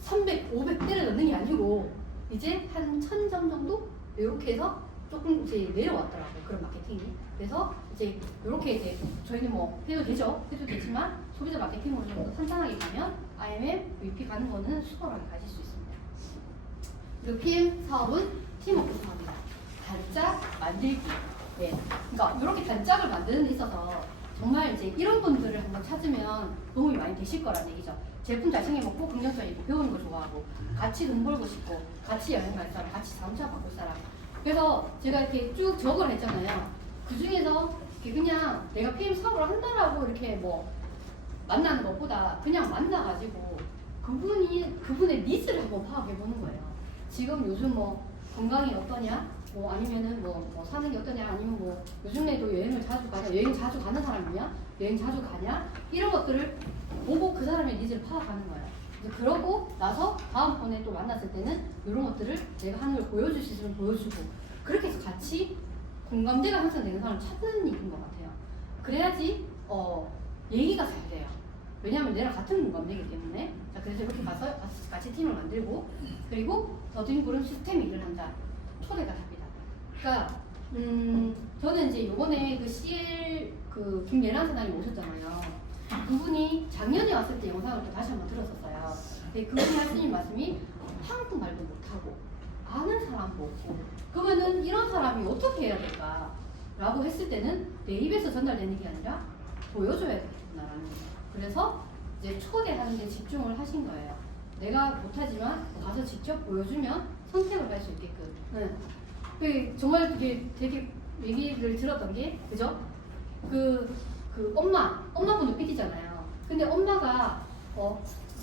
300, 500 때려 넣는 게 아니고 이제 한 1000점 정도? 이렇게 해서 조금 이제 내려왔더라고요. 그런 마케팅이. 그래서 이제 이렇게 이제 저희는 뭐 해도 되지만 소비자 마케팅으로 좀 더 탄탄하게 가면 IMM, VP 가는 거는 수월하게 가실 수 있습니다. 그리고 PM 사업은 팀워크 구성합니다. 단짝 만들기. 네. 그러니까 이렇게 단짝을 만드는 데 있어서 정말 이제 이런 분들을 한번 찾으면 도움이 많이 되실 거란 얘기죠. 제품 잘 챙겨먹고 긍정적이고 배우는 거 좋아하고 같이 돈 벌고 싶고 같이 여행 갈 사람, 같이 자동차 바꿀 사람. 그래서 제가 이렇게 쭉 적을 했잖아요. 그 중에서 그냥 내가 PM 사업을 한다라고 이렇게 뭐 만나는 것보다 그냥 만나가지고 그분의 니즈를 한번 파악해보는 거예요. 지금 요즘 뭐 건강이 어떠냐? 뭐 아니면은 뭐 사는 게 어떠냐? 아니면 뭐 요즘에도 여행을 자주 가냐? 여행 자주 가는 사람이냐? 여행 자주 가냐? 이런 것들을 보고 그 사람의 니즈를 파악하는 거예요. 이제 그러고 나서 다음번에 또 만났을 때는 이런 것들을 내가 하는 걸 보여줄 수 있으면 보여주고 그렇게 해서 같이 공감대가 형성되는 사람을 찾는 일인 것 같아요. 그래야지 얘기가 잘 돼요. 왜냐하면 내랑 같은 공감대이기 때문에. 자, 그래서 이렇게 가서 같이 팀을 만들고 그리고 더드림볼은 시스템이 일을 한다. 초대가 답니다. 그러니까 저는 이제 요번에 그 CL 그 김예란 사장님 오셨잖아요. 그분이 작년에 왔을 때 영상을 또 다시 한번 들었었어요. 근데 그분이 하시는 말씀이 한국 말도 못하고 아는 사람도 없고 그러면은 이런 사람이 어떻게 해야 될까? 라고 했을 때는 내 입에서 전달되는 게 아니라 보여줘야 되겠구나라는 거예요. 그래서 이제 초대하는 데 집중을 하신 거예요. 내가 못하지만 가서 직접 보여주면 선택을 할 수 있게끔. 네. 정말 되게 얘기를 들었던 게 그죠? 그 엄마분도 PD잖아요. 근데 엄마가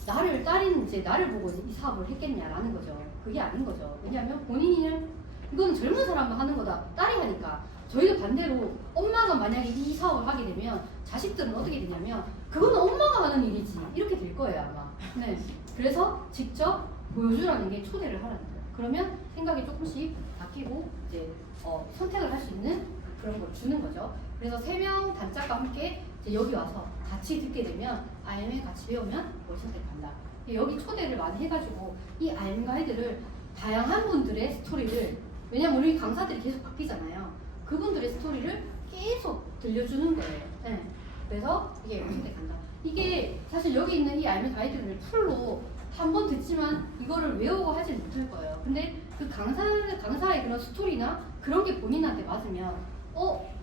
딸이 이제 나를 보고 이제 이 사업을 했겠냐라는 거죠. 그게 아닌 거죠. 왜냐하면 본인은 이거는 젊은 사람만 하는 거다. 딸이 하니까. 저희도 반대로 엄마가 만약에 이 사업을 하게 되면 자식들은 어떻게 되냐면 그거는 엄마가 하는 일이지 이렇게 될 거예요 아마. 네. 그래서 직접 보여주라는 게 초대를 하라는 거예요. 그러면 생각이 조금씩 바뀌고 이제 선택을 할 수 있는 그런 걸 주는 거죠. 그래서 3명 단짝과 함께 이제 여기 와서 같이 듣게 되면 IM에 같이 배우면 뭘 선택한다. 여기 초대를 많이 해가지고 이 IM 가이드를 다양한 분들의 스토리를 왜냐면 우리 강사들이 계속 바뀌잖아요. 그분들의 스토리를 계속 들려주는 거예요. 네. 그래서 이게 선택한다. 이게 사실 여기 있는 이 IM 가이드를 풀로 한 번 듣지만 이거를 외우고 하지 못할 거예요. 근데 그 강사의 그런 스토리나 그런 게 본인한테 맞으면 더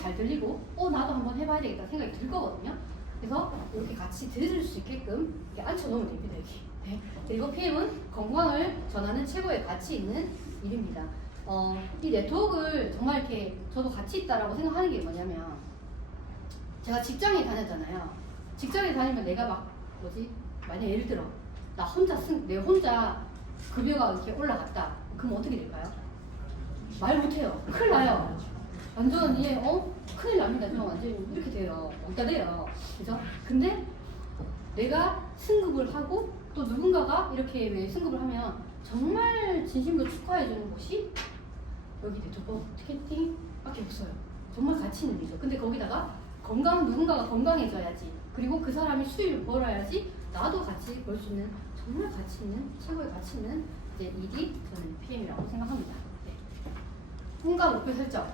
잘 들리고 나도 한번 해봐야 되겠다 생각이 들 거거든요. 그래서 이렇게 같이 들을 수 있게끔 이렇게 앉혀놓으면 됩니다. 이렇게. 네. 그리고 PM은 건강을 전하는 최고의 가치 있는 일입니다. 이 네트워크를 정말 이렇게 저도 가치 있다라고 생각하는 게 뭐냐면 제가 직장에 다녔잖아요. 직장에 다니면 내가 만약 예를 들어 내 혼자 급여가 이렇게 올라갔다. 그럼 어떻게 될까요? 말 못해요. 큰일 나요. 완전 큰일 납니다. 저 완전 이렇게 돼요. 어디다 돼요. 그죠? 근데 내가 승급을 하고 또 누군가가 이렇게 왜 승급을 하면 정말 진심으로 축하해주는 곳이 여기 네트워크 마케팅밖에 없어요. 정말 가치 있는 일이죠. 근데 거기다가 누군가가 건강해져야지. 그리고 그 사람이 수입을 벌어야지 나도 같이 벌 수 있는 정말 가치 있는 최고의 가치 있는 이제 일이 저는 PM이라고 생각합니다. 네. 꿈과 목표 설정.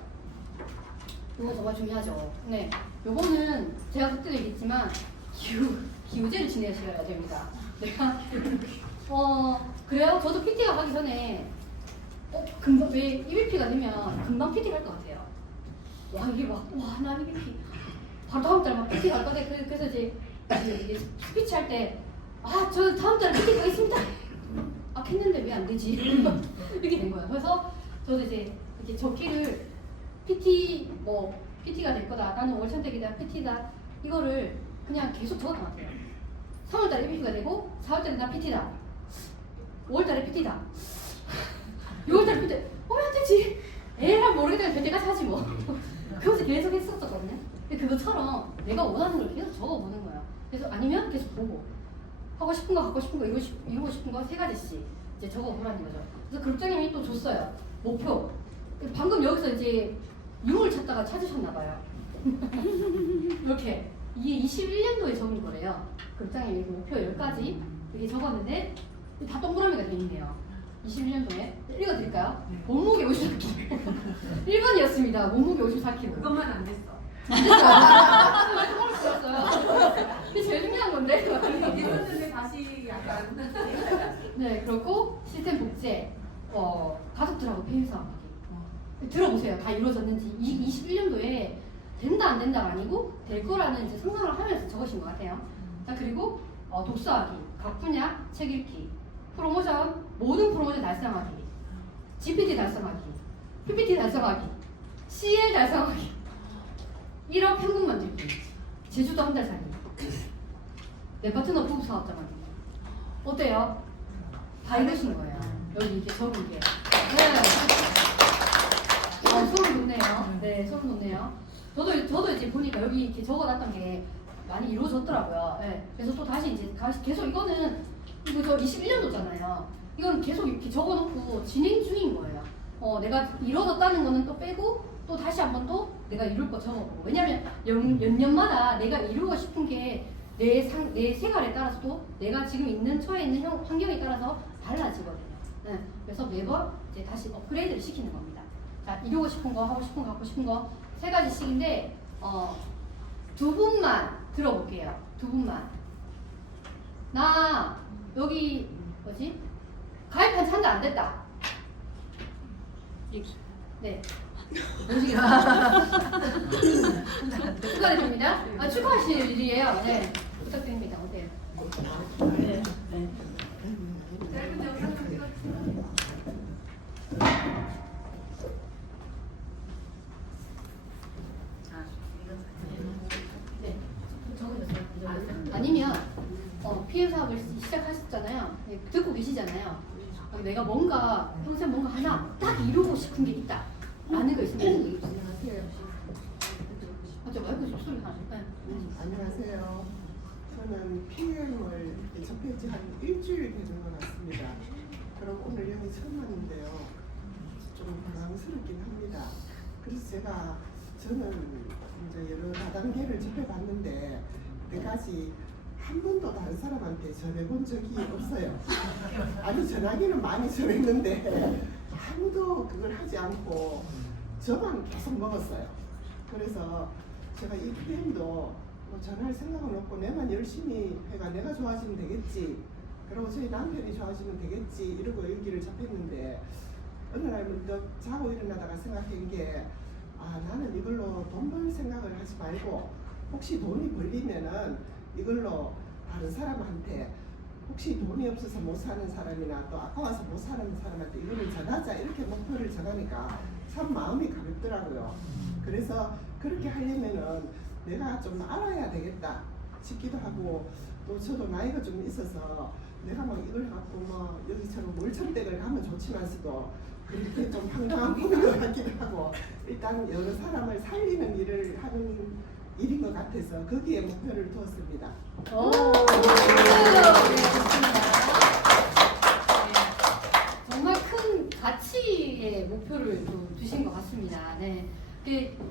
이거 정말 중요하죠. 네. 요거는 제가 그때도 얘기했지만 기우제를 지내셔야 됩니다. 내가 그래요? 저도 PT가 가기 전에 금방 왜 EBP가 되면 금방 PT 갈 것 같아요. 나 EBP 바로 다음 달 막 PT 갈 거대. 그래서 이제 스피치 할 때 저 다음 달에 PT 가겠습니다. 했는데 왜 안 되지? 이렇게 된 거예요. 그래서 저도 이제 이렇게 적기를 PT가 될 거다. 나는 월천택이다. PT다. 이거를 그냥 계속 적었던 것 같아요. 3월달에 EBP가 되고 4월달에 나 PT다. 5월달에 PT다. 6월달에 PT. 왜 안 되지? 에라 모르겠다. 될 때까지 하지 뭐. 그것을 계속 했었거든요. 근데 그것처럼 내가 원하는 걸 계속 적어보는 거예요. 그래서 아니면 계속 보고 하고 싶은 거 이루고 싶은 거 3가지씩 이제 적어보라는 거죠. 그래서 그룹장님이 또 줬어요. 목표. 방금 여기서 이제 유물 찾다가 찾으셨나 봐요. 이렇게 이게 21년도에 적은 거래요. 그룹장님이 목표 10가지 이렇게 적었는데 다 동그라미가 돼 있네요. 21년도에 읽어드릴까요? 몸무게 54kg 1번이었습니다. 몸무게 54kg. 그것만 안 됐어. 근데 제일 중요한 건데. 됐었는데 다시 약간. 네, 그렇고 시스템 복제, 가족들하고 페임싸움하기. 들어보세요. 다 이루어졌는지. 21년도에 된다 안 된다가 아니고 될 거라는 이제 상상을 하면서 적으신 것 같아요. 자, 그리고 독서하기, 각 분야 책 읽기, 프로모션 모든 프로모션 달성하기, GPT 달성하기, PPT 달성하기, CL 달성하기, 1억 현금 만들기, 제주도 한 달 살기, 내 파트너 부부 사업자 만들기. 어때요? 다 이러신 거예요. 여기 이렇게 적은 게. 네. 소름 돋네요. 네, 소름 돋네요. 저도 이제 보니까 여기 이렇게 적어놨던 게 많이 이루어졌더라고요. 예. 그래서 또 다시 이제 계속 이거는 이거 저 21년도잖아요. 이건 계속 이렇게 적어놓고 진행 중인 거예요. 내가 이루어졌다는 거는 또 빼고 또 다시 한번 또 내가 이룰 거 적어보고. 왜냐면 몇 년마다 내가 이루고 싶은 게 내 생활에 따라서도 내가 지금 있는 처해 있는 환경에 따라서 달라지거든요. 네. 그래서 매번 이제 다시 업그레이드를 시키는 겁니다. 자, 이루고 싶은 거, 하고 싶은 거, 갖고 싶은 거 세 가지씩인데 두 분만 들어볼게요. 두 분만. 나 여기 뭐지? 가입한 지 한 달 안 됐다. 네. 모시겠습니다. 축하드립니다. 축하하실 일이에요. 네. 부탁드립니다. 어때요? 네. 짧은 영상 좀 찍어주세요. 네. 아니면 피해 사업을 시작하셨잖아요. 네, 듣고 계시잖아요. 내가 뭔가 평생 뭔가 하나 딱 이루고 싶은 게 있다. 라는 거 있으면 얘기해주세요. 맞죠? 마이크 좀 소리 나죠? 네. 안녕하세요. 저는 PM을 접해지 한 일주일 되는 것 같습니다. 그럼 오늘 여기 처음 왔는데요. 좀 당황스럽긴 합니다. 그래서 저는 이제 여러 다단계를 접해봤는데 그때까지 한 번도 다른 사람한테 전해본 적이 없어요. 아니 전화기는 많이 전했는데 아무도 그걸 하지 않고 저만 계속 먹었어요. 그래서 제가 이 PM도 뭐 전할 생각은 없고 내만 열심히 해가 내가 좋아지면 되겠지. 그리고 저희 남편이 좋아지면 되겠지. 이러고 일기를 접했는데 어느 날 문득 자고 일어나다가 생각한 게 나는 이걸로 돈 벌 생각을 하지 말고 혹시 돈이 벌리면은 이걸로 다른 사람한테 혹시 돈이 없어서 못 사는 사람이나 또 아까워서 못 사는 사람한테 이거를 전하자 이렇게 목표를 정하니까 참 마음이 가볍더라고요. 그래서 그렇게 하려면은 내가 좀 알아야 되겠다 싶기도 하고 또 저도 나이가 좀 있어서 내가 막 이걸 갖고 뭐 여기처럼 몰천댁을 가면 좋지만서도 그렇게 좀 황당한 꿈인 것 같기도 하고 일단 여러 사람을 살리는 일을 하는 일인 것 같아서 거기에 목표를 두었습니다. 오, 네, 좋습니다. 정말 큰 가치의 목표를 또 두신 것 같습니다. 네.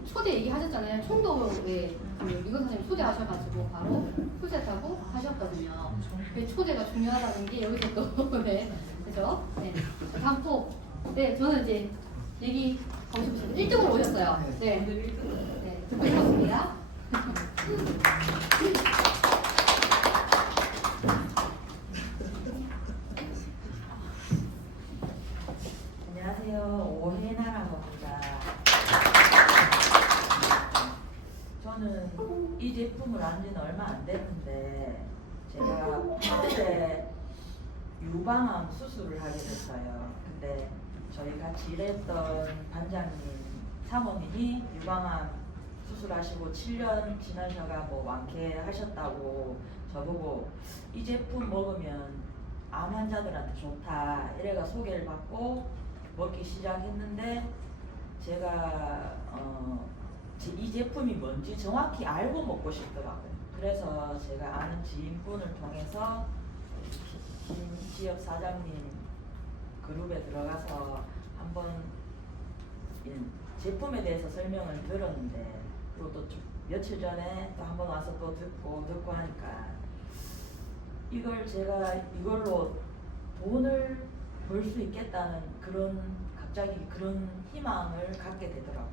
초대 얘기하셨잖아요. 총도에 이건 선생님 초대하셔가지고 바로 후zet하고 하셨거든요. 초대가 중요하다는 게 여기서 또 네, 그죠? 네. 다음 또 네, 저는 이제 얘기하고 싶습니다. 1등으로 오셨어요. 네, 네, 듣고 싶었습니다. 안녕하세요. 오해나라고 합니다. 저는 이 제품을 안 지는 얼마 안 됐는데 제가 그때 유방암 수술을 하게 됐어요. 근데 저희 같이 일했던 반장님 사모님이 유방암 수술하시고 7년 지나셔가 뭐 완쾌하셨다고 저보고 이 제품 먹으면 암 환자들한테 좋다 이래가 소개를 받고 먹기 시작했는데 제가 이 제품이 뭔지 정확히 알고 먹고 싶더라고요. 그래서 제가 아는 지인분을 통해서 지역 사장님 그룹에 들어가서 한번 제품에 대해서 설명을 들었는데 그리고 또 며칠 전에 또 한번 와서 또 듣고 하니까 제가 이걸로 돈을 벌 수 있겠다는 갑자기 그런 희망을 갖게 되더라고요.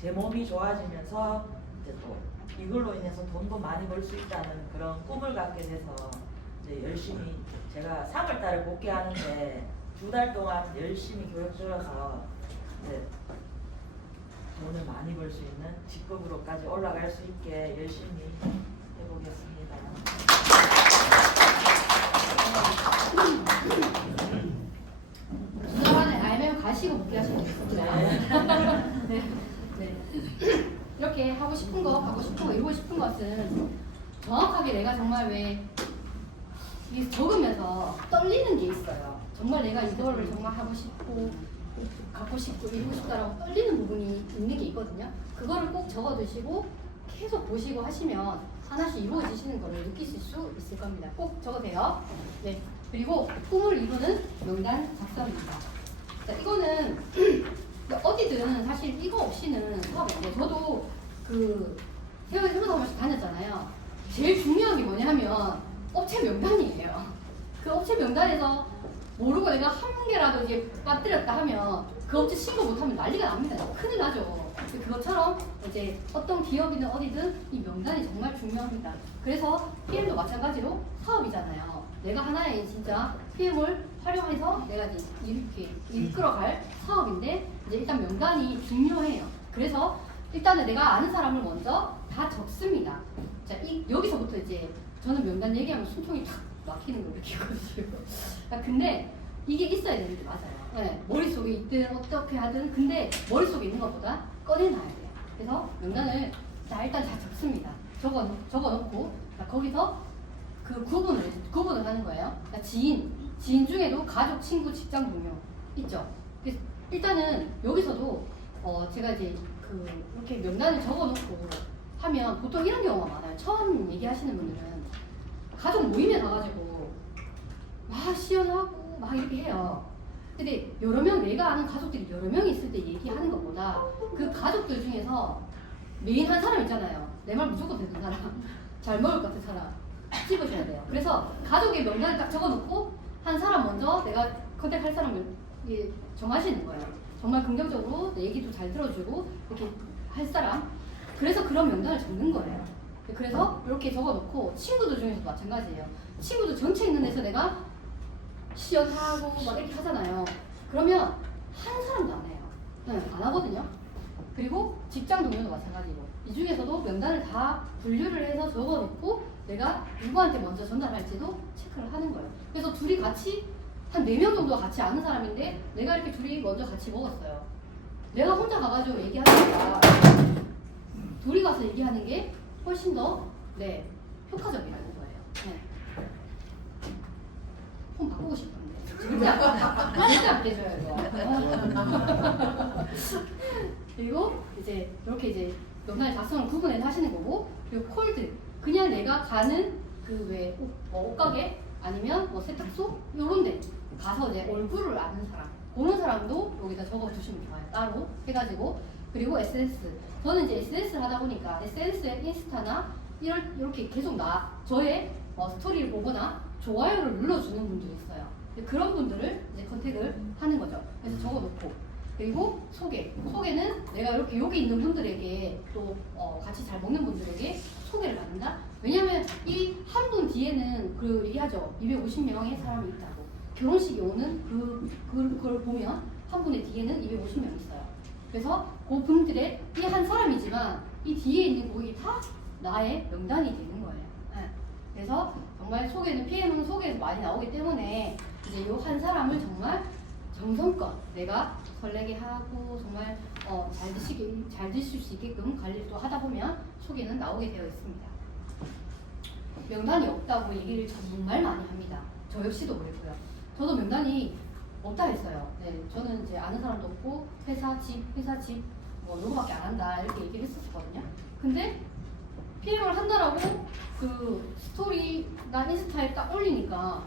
제 몸이 좋아지면서 이제 또 이걸로 인해서 돈도 많이 벌 수 있다는 그런 꿈을 갖게 돼서 이제 열심히 제가 3월달에 복귀하는데 2달 동안 열심히 교육 들어서 이제 돈을 많이 벌 수 있는 직급으로까지 올라갈 수 있게 열심히 해보겠습니다. 주말에 알면 가시고 복귀하시면 되겠습니다. 네. 네. 이렇게 하고 싶은 거, 가고 싶은 거, 이루고 싶은 것은 정확하게 내가 정말 왜 이게 적으면서 떨리는 게 있어요. 정말 내가 이거를 정말 하고 싶고 갖고 싶고 이루고 싶다라고 떨리는 부분이 있는 게 있거든요. 그거를 꼭 적어두시고 계속 보시고 하시면 하나씩 이루어지시는 거를 느끼실 수 있을 겁니다. 꼭 적으세요. 네. 그리고 꿈을 이루는 명단 작성입니다. 자, 이거는 어디든 사실 이거 없이는 사업이 안 돼요. 저도 그 세무사무소 다녔잖아요. 제일 중요한 게 뭐냐면 업체 명단이에요. 그 업체 명단에서 모르고 내가 한 개라도 이제 빠뜨렸다 하면 그 업체 신고 못하면 난리가 납니다. 큰일 나죠. 그것처럼 이제 어떤 기업이든 어디든 이 명단이 정말 중요합니다. 그래서 PM도 마찬가지로 사업이잖아요. 내가 하나의 진짜 PM을 활용해서 내가 이제 이렇게 이끌어갈 사업인데 이제 일단 명단이 중요해요. 그래서 일단은 내가 아는 사람을 먼저 다 적습니다. 자, 여기서부터 이제 저는 명단 얘기하면 숨통이 탁 막히는 걸 느끼거든요. 근데 이게 있어야 되는데 맞아요. 네, 머릿속에 있든 어떻게 하든 근데 머릿속에 있는 것보다 꺼내놔야 돼요. 그래서 명단을 자 일단 다 적습니다. 적어놓고 자, 거기서 그 구분을 하는 거예요. 그러니까 지인 중에도 가족, 친구, 직장 동료 있죠. 그래서 일단은 여기서도 제가 이제 이렇게 명단을 적어놓고 하면 보통 이런 경우가 많아요. 처음 얘기하시는 분들은 가족 모임에 가가지고 막 시연하고 막 이렇게 해요. 근데 여러 명, 내가 아는 가족들이 여러 명이 있을 때 얘기하는 것보다 그 가족들 중에서 메인 한 사람 있잖아요. 내 말 무조건 듣는 사람, 잘 먹을 것 같은 사람 집으셔야 돼요. 그래서 가족의 명단을 딱 적어놓고 한 사람 먼저 내가 컨택할 사람을 정하시는 거예요. 정말 긍정적으로 내 얘기도 잘 들어주고 이렇게 할 사람. 그래서 그런 명단을 적는 거예요. 그래서 이렇게 적어놓고 친구들 중에서도 마찬가지예요. 친구들 전체 있는 데서 내가 시연하고 막 이렇게 하잖아요. 그러면 한 사람도 안 해요. 네, 안 하거든요. 그리고 직장 동료도 마찬가지고 이 중에서도 명단을 다 분류를 해서 적어놓고 내가 누구한테 먼저 전달할지도 체크를 하는 거예요. 그래서 둘이 같이 한 4명 정도 같이 아는 사람인데 내가 이렇게 둘이 먼저 같이 먹었어요. 내가 혼자 가가지고 얘기하니까 둘이 가서 얘기하는 게 훨씬 더 효과적이라는 거예요. 네. 폰 바꾸고 싶은데 절대 안 깨져요 이거. 그리고 이제 이렇게 이제 명단의 작성을 구분해서 하시는 거고, 그리고 콜드 그냥 내가 가는 그 왜 옷가게 아니면 뭐 세탁소 이런데 가서 이제 얼굴을 아는 사람, 그런 사람도 여기다 적어주시면 좋아요. 따로 해가지고. 그리고 SNS. 저는 이제 SNS를 하다 보니까 SNS에 인스타나 이렇게 계속 저의 스토리를 보거나 좋아요를 눌러주는 분들이 있어요. 그런 분들을 이제 컨택을 하는 거죠. 그래서 적어놓고. 그리고 소개는 내가 이렇게 여기 있는 분들에게 또 같이 잘 먹는 분들에게 소개를 받는다. 왜냐면 이 한 분 뒤에는 그 얘기하죠. 250명의 사람이 있다고. 결혼식에 오는 그걸 보면 한 분의 뒤에는 250명 있어요. 그래서 그 분들의 이 한 사람이지만 이 뒤에 있는 그게 다 나의 명단이 되는 거예요. 네. 그래서 정말 PM은 소개에서 많이 나오기 때문에 이제 이 한 사람을 정말 정성껏 내가 설레게 하고 정말 잘 드실 수 있게끔 관리를 또 하다 보면 소개는 나오게 되어 있습니다. 명단이 없다고 얘기를 정말 많이 합니다. 저 역시도 그랬고요. 저도 명단이 없다 했어요. 네, 저는 이제 아는 사람도 없고 회사 집 뭐 누구밖에 안 한다 이렇게 얘기를 했었거든요. 근데 PM을 한다라고 그 스토리나 인스타에 딱 올리니까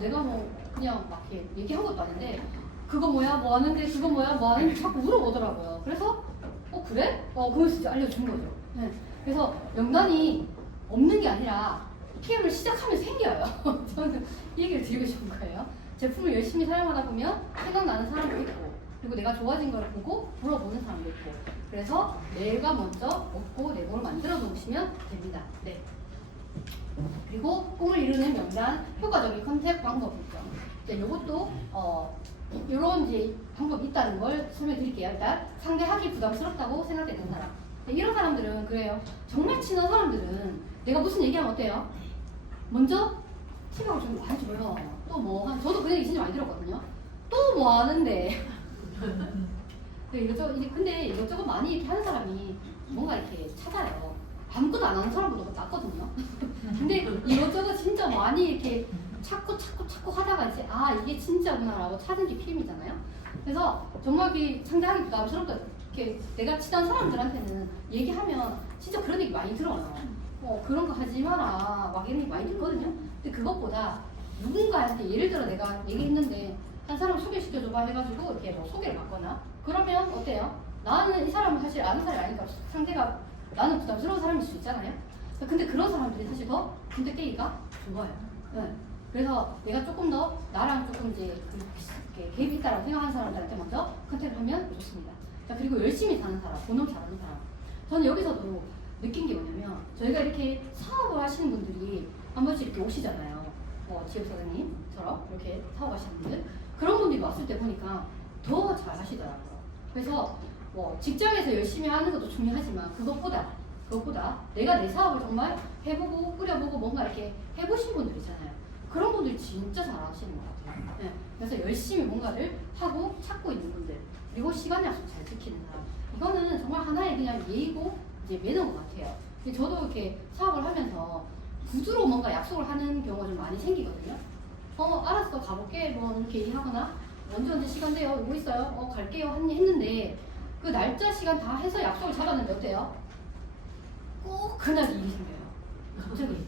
내가 뭐 그냥 막 이렇게 얘기한 것도 아닌데 그거 뭐야 뭐 하는데 그거 뭐야 뭐 하는데 자꾸 물어보더라고요. 그래서 그래? 그걸 진짜 알려준 거죠. 네. 그래서 명단이 없는 게 아니라 PM을 시작하면 생겨요. 저는 이 얘기를 드리고 싶은 거예요. 제품을 열심히 사용하다 보면 생각나는 사람도 있고, 그리고 내가 좋아진 걸 보고 물어보는 사람도 있고, 그래서 내가 먼저 얻고 내공을 만들어 놓으시면 됩니다. 네. 그리고 꿈을 이루는 명단, 효과적인 컨택 방법이 있죠. 이제 이것도 이런 이제 방법이 있다는 걸 설명드릴게요. 일단 상대하기 부담스럽다고 생각되는 사람. 이런 사람들은 그래요. 정말 친한 사람들은 내가 무슨 얘기하면 어때요? 먼저 팁을 좀 많이 줘요. 또 뭐 저도 그 얘기 진짜 많이 들었거든요. 또 뭐 하는데. 근데 이것저것 많이 이렇게 하는 사람이 뭔가 이렇게 찾아요. 아무것도 안 하는 사람보다 낫거든요. 근데 이것저것 진짜 많이 이렇게 찾고 하다가 이제 이게 진짜구나라고 찾은 게 PM이잖아요. 그래서 정말 상대하기 부담스럽다 이렇게 내가 친한 사람들한테는 얘기하면 진짜 그런 얘기 많이 들어요. 그런 거 하지 마라 막 이런 얘기 많이 듣거든요. 근데 그것보다 누군가한테 예를 들어 내가 얘기했는데 한 사람 소개시켜줘봐 해가지고 이렇게 뭐 소개를 받거나 그러면 어때요? 나는 이 사람은 사실 아는 사람이 아니니까 상대가 나는 부담스러운 사람일 수 있잖아요. 근데 그런 사람들이 사실 더 군대 깨기가 좋아요. 네. 그래서 내가 조금 더 나랑 조금 이제 갭이 있다라고 생각하는 사람들한테 먼저 컨택을 하면 좋습니다. 자, 그리고 열심히 사는 사람, 본업 잘하는 사람. 저는 여기서도 느낀 게 뭐냐면 저희가 이렇게 사업을 하시는 분들이 한 번씩 이렇게 오시잖아요. 지역사장님처럼 이렇게 사업하시는 분들. 그런 분들이 왔을 때 보니까 더 잘 하시더라고요. 그래서 직장에서 열심히 하는 것도 중요하지만 그것보다 내가 내 사업을 정말 해보고 꾸려보고 뭔가 이렇게 해보신 분들 있잖아요. 그런 분들이 진짜 잘하시는 것 같아요. 네. 그래서 열심히 뭔가를 하고 찾고 있는 분들 그리고 시간 약속 잘 지키는 사람 이거는 정말 하나의 그냥 예의고 이제 매너인 것 같아요. 저도 이렇게 사업을 하면서 구두로 뭔가 약속을 하는 경우가 좀 많이 생기거든요. 알았어 가볼게 뭐 이렇게 얘기하거나 언제 시간 돼요? 뭐 있어요? 갈게요 했는데 그 날짜 시간 다 해서 약속을 잡았는데 어때요? 꼭 그날 일이 생겨요. 갑자기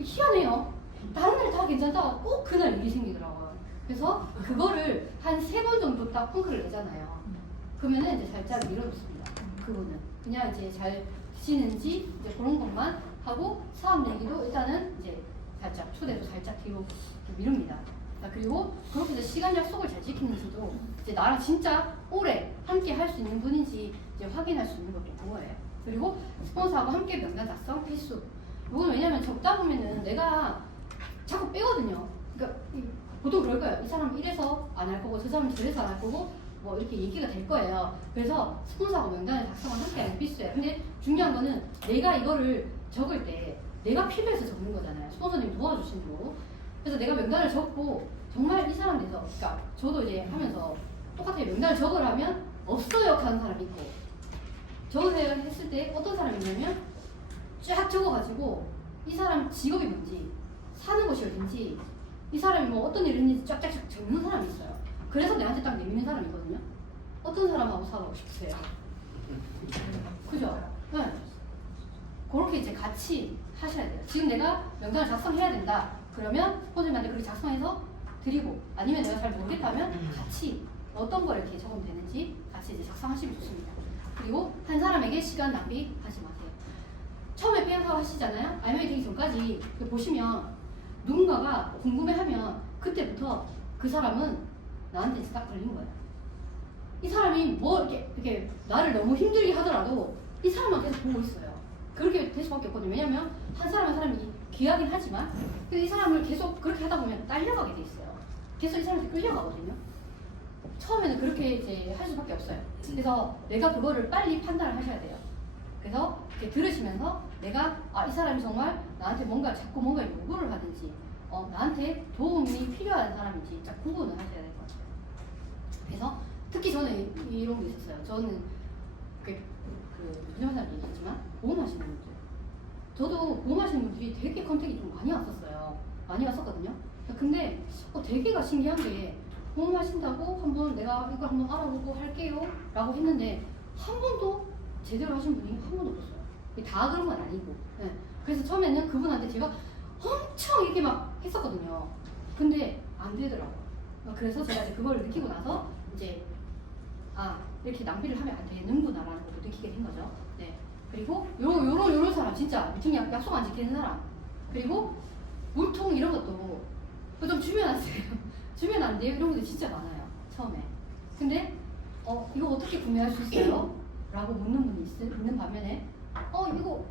희한해요. 다른 날 다 괜찮다가 꼭 그날 일이 생기더라고요. 그래서 그거를 한 3번 정도 딱 펑크를 내잖아요. 그러면은 이제 살짝 밀어놓습니다. 그거는 그냥 이제 잘 지는지 이제 그런 것만 하고 사업 얘기도 일단은 이제 살짝 초대도 살짝 뒤로 미룹니다. 자, 그리고 그렇게 해서 시간 약속을 잘 지키는지도 이제 나랑 진짜 오래 함께 할 수 있는 분인지 이제 확인할 수 있는 것도 그거예요. 그리고 스폰서하고 함께 명단 작성 필수. 이건 왜냐면 적다 보면은 내가 자꾸 빼거든요. 그러니까 보통 그럴 거예요. 이 사람 이래서 안 할 거고 저 사람 저래서 안 할 거고 뭐 이렇게 얘기가 될 거예요. 그래서 스폰서하고 명단을 작성을 함께 하는 필수예요. 근데 중요한 거는 내가 이거를 적을 때 내가 필요해서 적는 거잖아요. 스폰서님 도와주신 거. 그래서 내가 명단을 적고 정말 이 사람 돼서 그러니까 저도 이제 하면서 똑같아요. 명단을 적으라면 없어요 하는 사람이 있고 적으세요 했을 때 어떤 사람이 있냐면 쫙 적어가지고 이 사람 직업이 뭔지 사는 곳이 어딘지 이 사람이 뭐 어떤 일을 했는지 쫙쫙쫙 적는 사람이 있어요. 그래서 내한테 딱 내미는 사람이 있거든요. 어떤 사람하고 사업하고 싶으세요? 그죠? 네. 그렇게 이제 같이 하셔야 돼요. 지금 내가 명단을 작성해야 된다. 그러면 스폰서님한테 그렇게 작성해서 드리고 아니면 내가 잘 모르겠다면 같이 어떤 걸 이렇게 적으면 되는지 같이 이제 작성하시면 좋습니다. 그리고 한 사람에게 시간 낭비하지 마세요. 처음에 PM 사업 하시잖아요. IMA 되기 전까지 보시면 누군가가 궁금해하면 그때부터 그 사람은 나한테 딱 걸린 거예요. 이 사람이 뭐 이렇게 나를 너무 힘들게 하더라도 이 사람만 계속 보고 있어요. 그렇게 될 수밖에 없거든요. 왜냐면 한 사람이 귀하긴 하지만 이 사람을 계속 그렇게 하다 보면 딸려가게 돼 있어요. 계속 이 사람한테 끌려가거든요. 처음에는 그렇게 이제 할 수밖에 없어요. 그래서 내가 그거를 빨리 판단을 하셔야 돼요. 그래서 이렇게 들으시면서 내가 이 사람이 정말 나한테 뭔가 자꾸 뭔가 요구를 하든지 나한테 도움이 필요한 사람인지 딱 구분을 하셔야 될 것 같아요. 그래서 특히 저는 이런 게 있었어요. 저는 무슨 사람 얘기했지만 보험하시는 분들 저도 보험하시는 분들이 되게 컨택이 좀 많이 왔었어요. 많이 왔었거든요. 근데 되게가 신기한 게 보험하신다고 한번 내가 이거 한번 알아보고 할게요 라고 했는데 한 번도 제대로 하신 분이 한 번도 없었어요. 다 그런 건 아니고. 네. 그래서 처음에는 그분한테 제가 엄청 이렇게 막 했었거든요. 근데 안 되더라고요. 그래서 제가 이제 그걸 느끼고 나서 이제 이렇게 낭비를 하면 안 되는구나 라는 것도 느끼게 된 거죠. 네. 그리고 요런 사람 진짜 미팅 약속 안 지키는 사람 그리고 물통 이런 것도 좀 주면 안 돼요. 주면 안 돼요. 이런 분들 진짜 많아요. 처음에. 근데 이거 어떻게 구매할 수 있어요? 라고 묻는 분이 있는 반면에 이거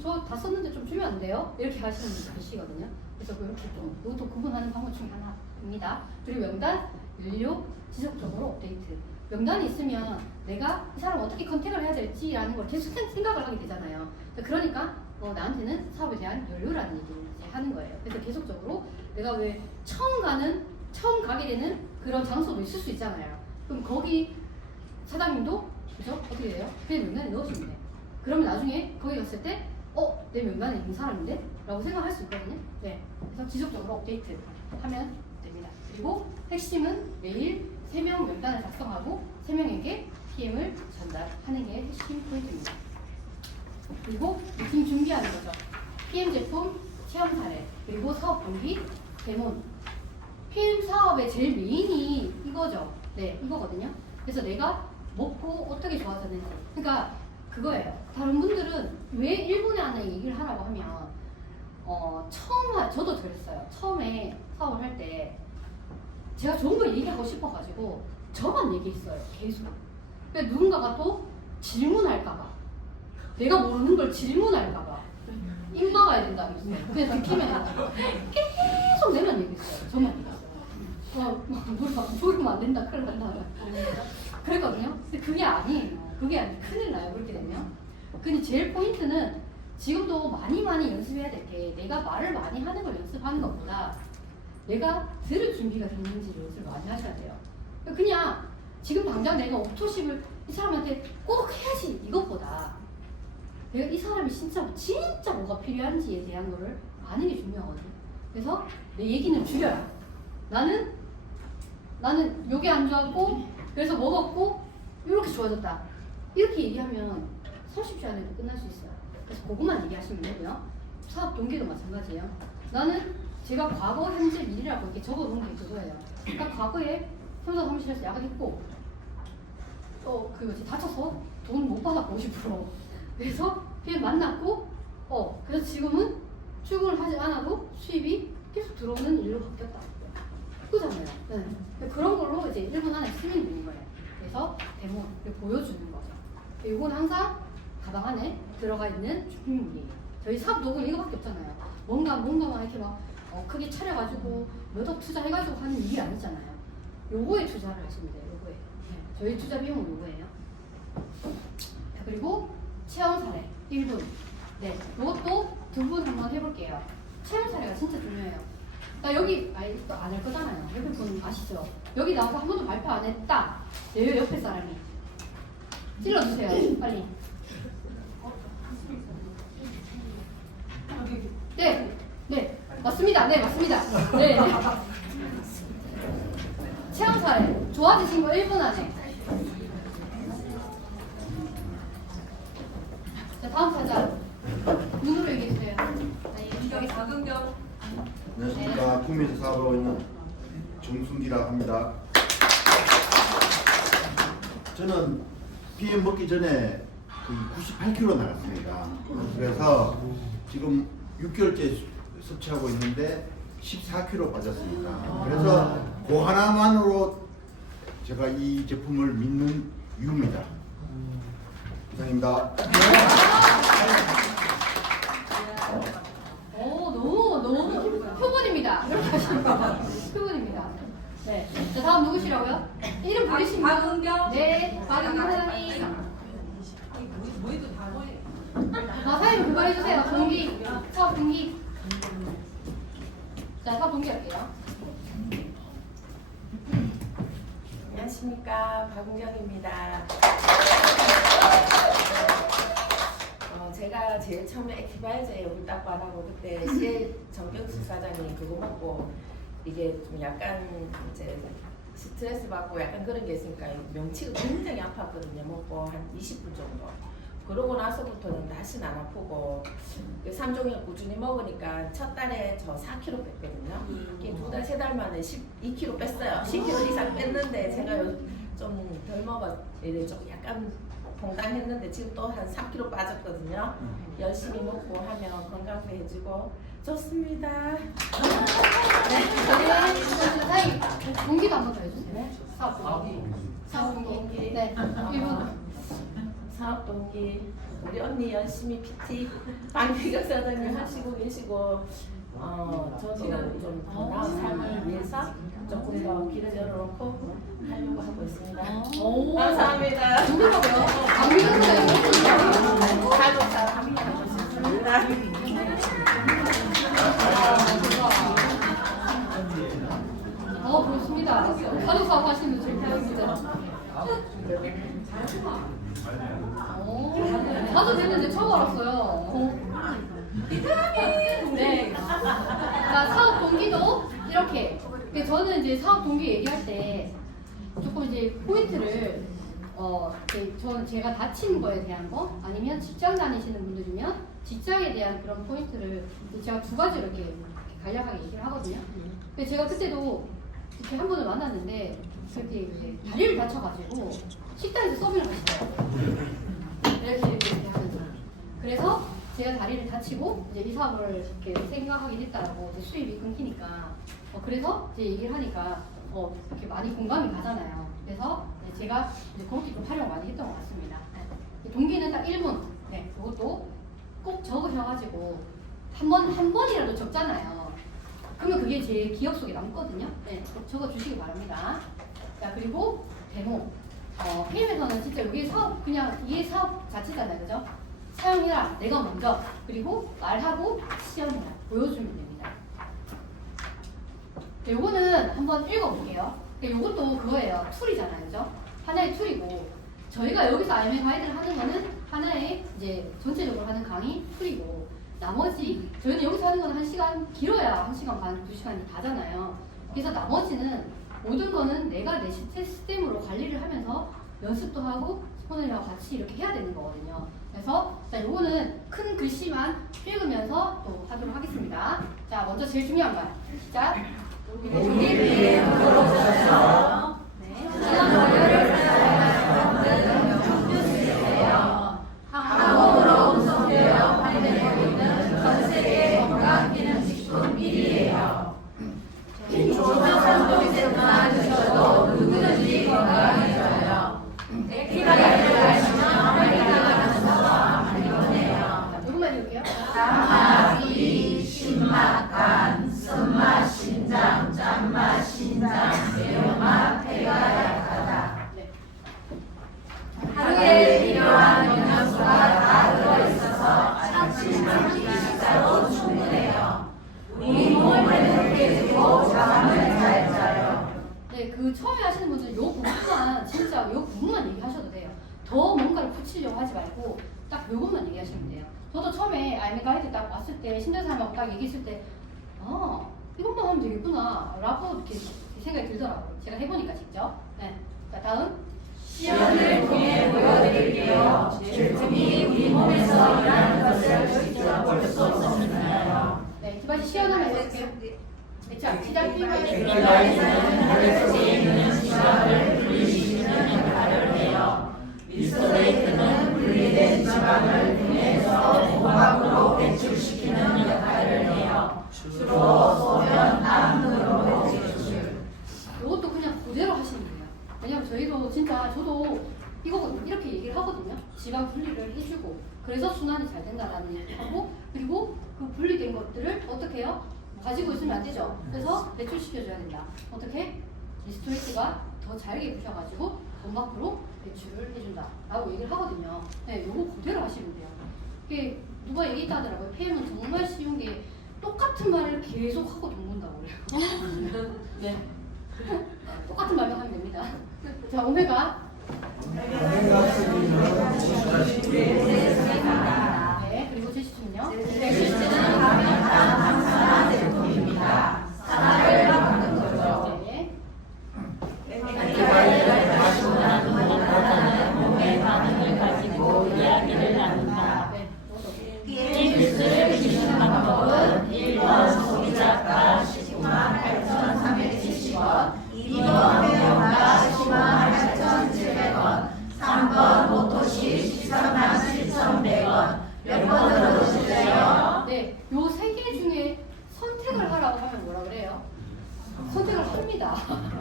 저 다 썼는데 좀 주면 안 돼요? 이렇게 하시는 분들 계시거든요. 그래서 그렇게 좀 이것도 구분하는 방법 중에 하나입니다. 그리고 명단, 연료, 지속적으로 업데이트. 명단이 있으면 내가 이 사람 어떻게 컨택을 해야 될지라는 걸 계속 생각을 하게 되잖아요. 그러니까 나한테는 사업에 대한 연료라는 얘기를 이제 하는 거예요. 그래서 계속적으로 내가 왜 처음 가게 되는 그런 장소도 있을 수 있잖아요. 그럼 거기 사장님도 그죠? 어떻게 돼요? 그냥 명단에 넣으시면 돼요. 그러면 나중에 거기 갔을 때 내 명단에 있는 사람인데? 라고 생각할 수 있거든요. 네. 그래서 지속적으로 업데이트 하면 됩니다. 그리고 핵심은 매일 3명 명단을 작성하고 3명에게 PM을 전달하는 준비하는 거죠. PM 제품, 체험 사례, 그리고 사업 동기, 데몬. PM 사업의 제일 메인이 이거죠. 네, 이거거든요. 그래서 내가 먹고 어떻게 좋아졌는지. 그러니까 그거예요. 다른 분들은 왜 일본에 하는 얘기를 하라고 하면 저도 그랬어요. 처음에 사업을 할 때 제가 좋은 걸 얘기하고 싶어가지고 저만 얘기했어요. 계속. 그러니까 누군가가 또 질문할까봐, 내가 모르는 걸 질문할까봐 입 막아야 된다면서 그냥 듣기만 해요. 계속 내만 얘기했어요. 저만 얘기했어요. 뭐라 모르면 안 된다, 큰일 난다 그랬거든요. 근데 그게 아니에요. 그게 아니에요. 큰일 나요, 그렇게 되면. 근데 제일 포인트는 지금도 많이 연습해야 될 게, 내가 말을 많이 하는 걸 연습하는 것보다 내가 들을 준비가 됐는지를 연습을 많이 하셔야 돼요. 그냥 지금 당장 내가 옵토십을 이 사람한테 꼭 해야지 이것보다 내가 이 사람이 진짜 뭐가 필요한지에 대한 거를 아는 게 중요하거든요. 그래서 내 얘기는 줄여라. 나는 요게 안 좋았고 그래서 먹었고 이렇게 좋아졌다. 이렇게 얘기하면 30초 안에도 끝날 수 있어요. 그래서 그것만 얘기하시면 되고요. 사업 동기도 마찬가지예요. 나는 제가 과거, 현재, 미래라고 이렇게 적어놓은 게 그거예요. 그러니까 과거에 혼자 사무실에서 야근했고 또 다쳐서 돈 못 받았고 50%. 그래서 PM 만났고 그래서 지금은 출근을 하지 않아도 수입이 계속 들어오는 일로 바뀌었다. 그거잖아요. 네. 그런 걸로 이제 1분 안에 쓰면 되는 거예요. 그래서 데모를 보여주는 거죠. 이건 항상 가방 안에 들어가 있는 준비물이에요. 저희 사업 도구는 이거밖에 없잖아요. 뭔가만 이렇게 막 크게 차려가지고 몇 억 투자해가지고 하는 일이 아니잖아요. 요거에 투자를 하시면 돼요. 요거에. 네. 저희 투자 비용은 요거예요. 그리고 체험 사례 1분. 네, 이것도 두 분 한번 해볼게요. 체험 사례가 진짜 중요해요. 나 여기 또 안 할 거잖아요. 옆에 분 아시죠? 여기 나와서 한 번도 발표 안 했다. 내 옆에 사람이 찔러주세요. 빨리. 네, 맞습니다. 네, 맞습니다. 네. 체험 사례 좋아지신 거 1분 안에. 자, 다음 사자 누구로 얘기해주세요. 여기 박은경. 안녕하십니까. 구미에서 사업하고 있는 정순기라고 합니다. 저는 PM 먹기 전에 거의 98kg 나갔습니다. 그래서 지금 6개월째 섭취하고 있는데 14kg 빠졌습니다. 그래서 그 하나만으로 제가 이 제품을 믿는 이유입니다. 이상입니다. 너무 표본입니다. 이렇게 하시는 거 표본입니다. 네. 자, 다음 누구시라고요? 이름 부르시면. 박은경. 네, 박은경 사장님. 뭐이도 다 보이. 사장님 그거 해주세요. 동기, 사업 동기. 자, 사업 동기 할게요. 안녕하십니까, 박은경입니다. 제가 제일 처음에 액티바이저에 물딱고 안 하고 그때 CL 정경수 사장님 그거 먹고 이게 좀 약간 이제 스트레스 받고 약간 그런 게 있으니까 명치가 굉장히 아팠거든요. 먹고 한 20분 정도. 그러고 나서부터는 다시는 안 아프고 3종일 꾸준히 먹으니까 첫 달에 저 4kg 뺐거든요. 이게 2달, 3달 만에 12kg 뺐어요. 10kg 이상 뺐는데 제가 좀 덜 먹어 이래 좀 약간 봉당했는데 지금 또 한 3kg 빠졌거든요. 열심히 먹고 하면 건강도 해지고 좋습니다. 사장님 동기도 한 번 더 해주세요. 사업 동기. 네, 1분. 사업 동기 우리 언니 열심히 PT 방기경 사장님 하시고 계시고 저도 좀 더 나은 삶을 위해서 조금 더 길을 열어놓고 하려고 하고 있습니다. 감사합니다. 누구라고요? 강민호예요. 잘도 잘합니다. 그렇습니다. 사주 사업 하시는 분들 사주 됐는데 처음 알았어요. 네. 자, 사업 동기도 이렇게. 저는 이제 사업 동기 얘기할 때 조금 이제 포인트를 제가 다친 거에 대한 거 아니면 직장 다니시는 분들이면 직장에 대한 그런 포인트를 제가 두 가지로 이렇게 간략하게 얘기를 하거든요. 근데 제가 그때도 이렇게 한 분을 만났는데 그렇게 이제 다리를 다쳐가지고 식당에서 서빙을 하시더라고요. 이렇게 하면서. 그래서 제가 다리를 다치고 이제 이 사업을 이렇게 생각하게 됐다라고 이제 수입이 끊기니까 그래서 이제 얘기를 하니까 이렇게 많이 공감이 가잖아요. 그래서 제가 이제 그렇게 좀 활용 많이 했던 것 같습니다. 동기는 딱 1분. 네, 그것도 꼭 적으셔가지고 한 번이라도 적잖아요. 그러면 그게 제 기억 속에 남거든요. 네, 꼭 적어주시기 바랍니다. 자, 그리고 데모. PM에서는 진짜 이게 사업, 그냥 이게 사업 자체잖아요. 그죠? 사용해라. 내가 먼저. 그리고 말하고 시연해라. 보여주면 됩니다. 네, 요거는 한번 읽어볼게요. 요것도 그거예요. 툴이잖아요. 그죠? 하나의 툴이고, 저희가 여기서 IMA 가이드를 하는 거는 하나의 이제 전체적으로 하는 강의 툴이고, 나머지, 저희는 여기서 하는 건 1시간, 길어야 1시간 반, 2시간이 다잖아요. 그래서 나머지는 모든 거는 내가 내 시스템으로 관리를 하면서 연습도 하고 스포너님하고 같이 이렇게 해야 되는 거거든요. 그래서 자, 요거는 큰 글씨만 읽으면서 또 하도록 하겠습니다. 자, 먼저 제일 중요한 거 시작. 네. 항공으로 운송되어 판매되고 있는 전 세계 건강기능식품 1위예요. 조명상품에만 드셔도 누구든지 건강해져요. 액티바이를 마시면 활기가 나면서 안전해요. 조금만 읽을게요. 단맛, 비, 신맛, 간, 쓴맛, 신장, 짠맛, 신장, 매운맛, 폐가 약하다. 네. 하루에 필요한 영양소가 다 들어있어서 아침, 점심, 식사로 충분해요. 우리 몸을 회복해주고 잠을 잘 자요. 네, 그 처음에 하시는 분들 요 부분만 진짜 요 부분만 얘기하셔도 돼요. 더 뭔가를 붙이려고 하지 말고 딱 요것만 얘기하시면 돼요. 저도 처음에 IMA 가이드 딱 왔을 때 신대사님하고 딱 얘기했을 때 이것만 하면 되겠구나 라고 이렇게 생각이 들더라고요. 제가 해보니까 직접. 네, 자 다음. 시연을 통해 보여드릴게요. 제품이 우리 몸에서 일하는 것을 직접 볼 수 없잖아요. 네, 디바이스 시연하면서 해볼게요. 네, 자, 시작. 액티바이스는 혈액속에 있는 지방을 분리시키는 역할을 해요. 미스터레이트는 분리된 지방을 통해서 고각으로 배출시키는 역할을 해요. 주로 소변, 땀 등으로 배출. 이것도 그냥 그대로 하시면 돼요. 왜냐면 저희도 진짜 저도 이거거든요. 이렇게 얘기를 하거든요. 지방 분리를 해주고 그래서 순환이 잘 된다라는 얘기를 하고 그리고 그 분리된 것들을 어떻게 해요? 가지고 있으면 안 되죠. 그래서 배출시켜줘야 된다. 어떻게? 리스토레이트가 더 잘게 부셔가지고 건박으로 배출을 해준다 라고 얘기를 하거든요. 네, 요거 그대로 하시면 돼요. 이게 누가 얘기했다 하더라고요. PM은 정말 쉬운 게 똑같은 말을 계속 하고 돕는다고 그래요. 네. 똑같은 말만 하면 됩니다. 자, 오메가. 네, 그리고 제시춤은요? 제시춤은 가면한 항산화 제품입니다. 산화를 막는 거죠. 네. 액티바이를 마시고 난 후 나타나는 몸의 반응을 가지고 이야기를 나눈다. 네. PM 뉴스를 기준 방법은 1번 소비자가 198,370원, 2번 회원가 108,700원, 3번 모토시 137,100원. 몇 번으로 드실래요? 네, 요 세 개 중에 선택을 하라고 하면 뭐라 그래요? 선택을 합니다.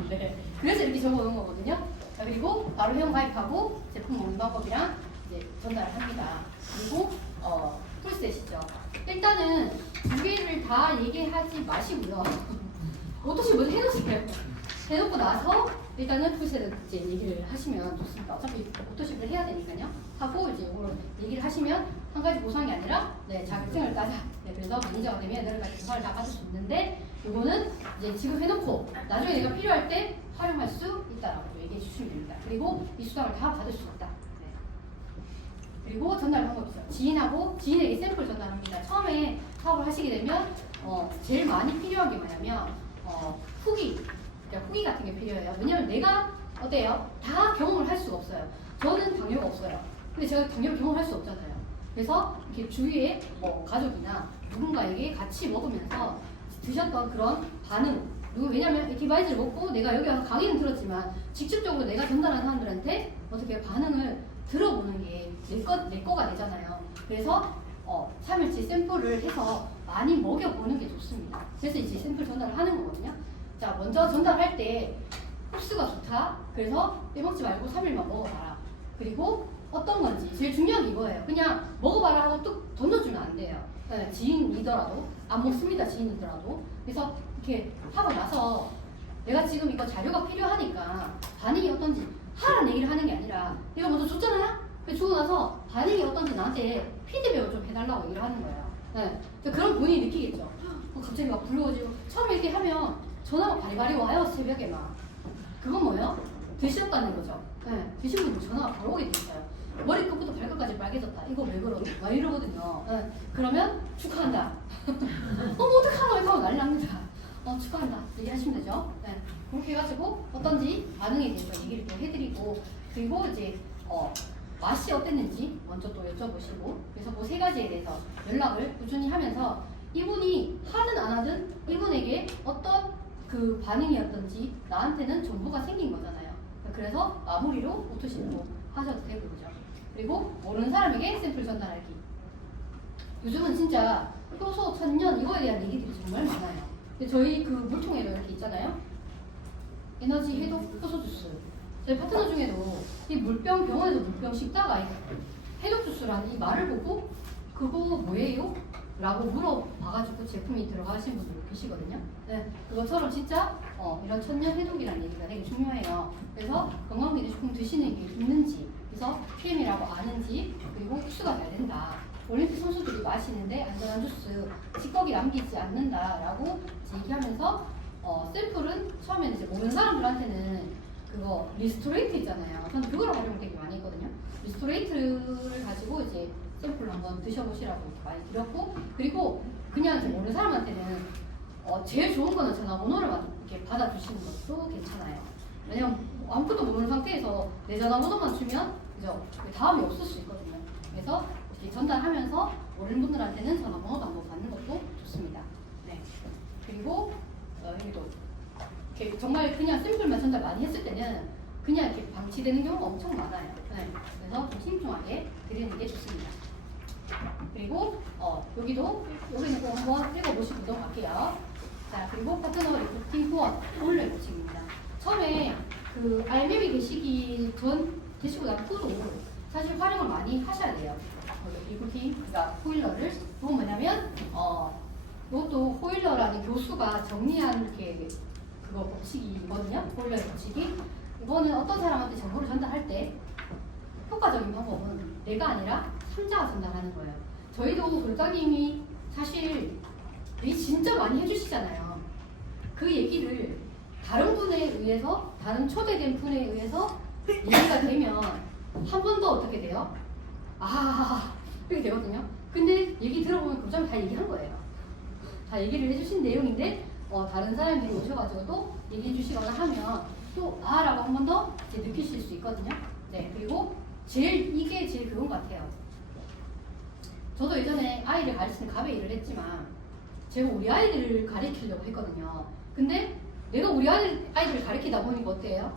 네. 그래서 이렇게 적어놓은 거거든요. 자, 그리고 바로 회원 가입하고 제품 먹는 방법이랑 이제 전달을 합니다. 그리고 풀셋이죠. 일단은 두 개를 다 얘기하지 마시고요. 어떠시 먼저 해놓으세요. 해놓고 나서 일단은 풀셋을 이제 얘기를 하시면 좋습니다. 어차피 오토십을 해야 되니까요. 하고 이제 이걸 얘기를 하시면 한 가지 보상이 아니라 자격증을 따자. 네, 그래서 매니저가 되면 여러 가지 보상을 다 받을 수 있는데 이거는 이제 지금 해놓고 나중에 내가 필요할 때 활용할 수 있다라고 얘기해 주시면 됩니다. 그리고 이 수당을 다 받을 수 있다. 네. 그리고 전달 방법이죠. 지인에게 샘플 전달합니다. 처음에 사업을 하시게 되면 제일 많이 필요한 게 뭐냐면 후기. 그러니까 후기 같은 게 필요해요. 왜냐면 내가 어때요? 다 경험을 할 수가 없어요. 저는 당뇨가 없어요. 근데 제가 당뇨를 경험할 수 없잖아요. 그래서 이렇게 주위에 뭐 가족이나 누군가에게 같이 먹으면서 드셨던 그런 반응. 그리고 왜냐면 디바이스를 먹고 내가 여기 와서 강의는 들었지만 직접적으로 내가 전달한 사람들한테 어떻게 반응을 들어보는 게 내 거가 되잖아요. 그래서 3일치 샘플을 해서 많이 먹여보는 게 좋습니다. 그래서 이제 샘플 전달을 하는 거거든요. 자, 먼저 전달할 때 흡수가 좋다. 그래서 빼먹지 말고 3일만 먹어봐라. 그리고 어떤 건지 제일 중요한 게 이거예요. 그냥 먹어봐라 하고 뚝 던져주면 안 돼요. 네, 지인이더라도 안 먹습니다. 지인이더라도. 그래서 이렇게 하고 나서 내가 지금 이거 자료가 필요하니까 반응이 어떤지 하라는 얘기를 하는 게 아니라 내가 먼저 줬잖아요. 주고 나서 반응이 어떤지 나한테 피드백을 좀 해달라고 얘기를 하는 거예요. 네, 그런 본인이 느끼겠죠. 갑자기 막 불러가지고 처음에 이렇게 하면 전화가 바리바리 와요. 새벽에 막. 그건 뭐예요? 드셨다는 거죠. 네, 드신 분들 전화가 바로 오게 돼 있어요. 머리끝부터 발끝까지 빨개졌다. 이거 왜 그러니? 막 이러거든요. 네, 그러면 축하한다. 어떡하나 이렇게 하고 난리 납니다. 축하한다. 얘기하시면 되죠. 네, 그렇게 해가지고 어떤지 반응에 대해서 얘기를 또 해드리고 그리고 이제 맛이 어땠는지 먼저 또 여쭤보시고 그래서 그 세 가지에 대해서 연락을 꾸준히 하면서 이분이 하든 안 하든 이분에게 어떤 그 반응이었던지 나한테는 정보가 생긴 거잖아요. 그래서 마무리로 오토신고 하셔도 되고 그죠. 그리고 모르는 사람에게 샘플 전달하기. 요즘은 진짜 효소, 천년 이거에 대한 얘기들이 정말 많아요. 근데 저희 그 물통에도 이렇게 있잖아요. 에너지 해독 효소 주스. 저희 파트너 중에도 이 물병 병원에서 물병 씹다가 해독 주스라는 이 말을 보고 그거 뭐예요? 라고 물어봐가지고 제품이 들어가신 분들 계시거든요. 네, 그것처럼 진짜 이런 천년 해독이라는 얘기가 되게 중요해요. 그래서 건강기능식품 드시는 게 있는지, 그래서 PM이라고 아는지, 그리고 흡수가 잘 된다. 올림픽 선수들이 마시는데 안전한 주스, 찌꺼기 남기지 않는다라고 얘기하면서 샘플은 처음에는 이제 모르는 사람들한테는 그거 리스토레이트 있잖아요. 저는 그걸 활용을 되게 많이 했거든요. 리스토레이트를 가지고 이제 샘플을 한번 드셔보시라고 이렇게 많이 드렸고 그리고 그냥 이제 모르는 사람한테는 제일 좋은 거는 전화번호를 이렇게 받아주시는 것도 괜찮아요. 왜냐면 아무것도 모르는 상태에서 내 전화번호만 주면 그죠? 다음이 없을 수 있거든요. 그래서 이렇게 전달하면서 모르는 분들한테는 전화번호도 한번 받는 것도 좋습니다. 네. 그리고 여기도 이렇게 정말 그냥 샘플만 전달 많이 했을 때는 그냥 이렇게 방치되는 경우가 엄청 많아요. 네. 그래서 좀 신중하게 드리는 게 좋습니다. 그리고 여기는 꼭 한번 읽어보시고 넘어갈게요. 자, 그리고 파트너 리포팅 후원 온라인 코칭입니다. 처음에 그 알매미 계시고 난 후로 사실 활용을 많이 하셔야 돼요. 리포팅, 그러니까 호일러를. 그건 뭐냐면 이것도 호일러라는 교수가 정리한 이렇게 그거 법칙이거든요. 호일러의 법칙이. 이거는 어떤 사람한테 정보를 전달할 때 효과적인 방법은 내가 아니라 3자가 전달하는 거예요. 저희도 교장님이 사실 얘기 진짜 많이 해주시잖아요. 그 얘기를 다른 분에 의해서, 다른 초대된 분에 의해서 얘기가 되면 한 번 더 어떻게 돼요? 이렇게 되거든요. 근데 얘기 들어보면 교장이 다 얘기한 거예요. 다 얘기를 해주신 내용인데 다른 사람들이 오셔가지고 또 얘기해 주시거나 하면 또 라고 한 번 더 느끼실 수 있거든요. 네, 그리고 이게 제일 그런 것 같아요. 저도 예전에 아이를 가르치는 갑에 일을 했지만 제가 우리 아이들을 가르치려고 했거든요. 근데 내가 우리 아이들을 가르치다 보니까 어때요?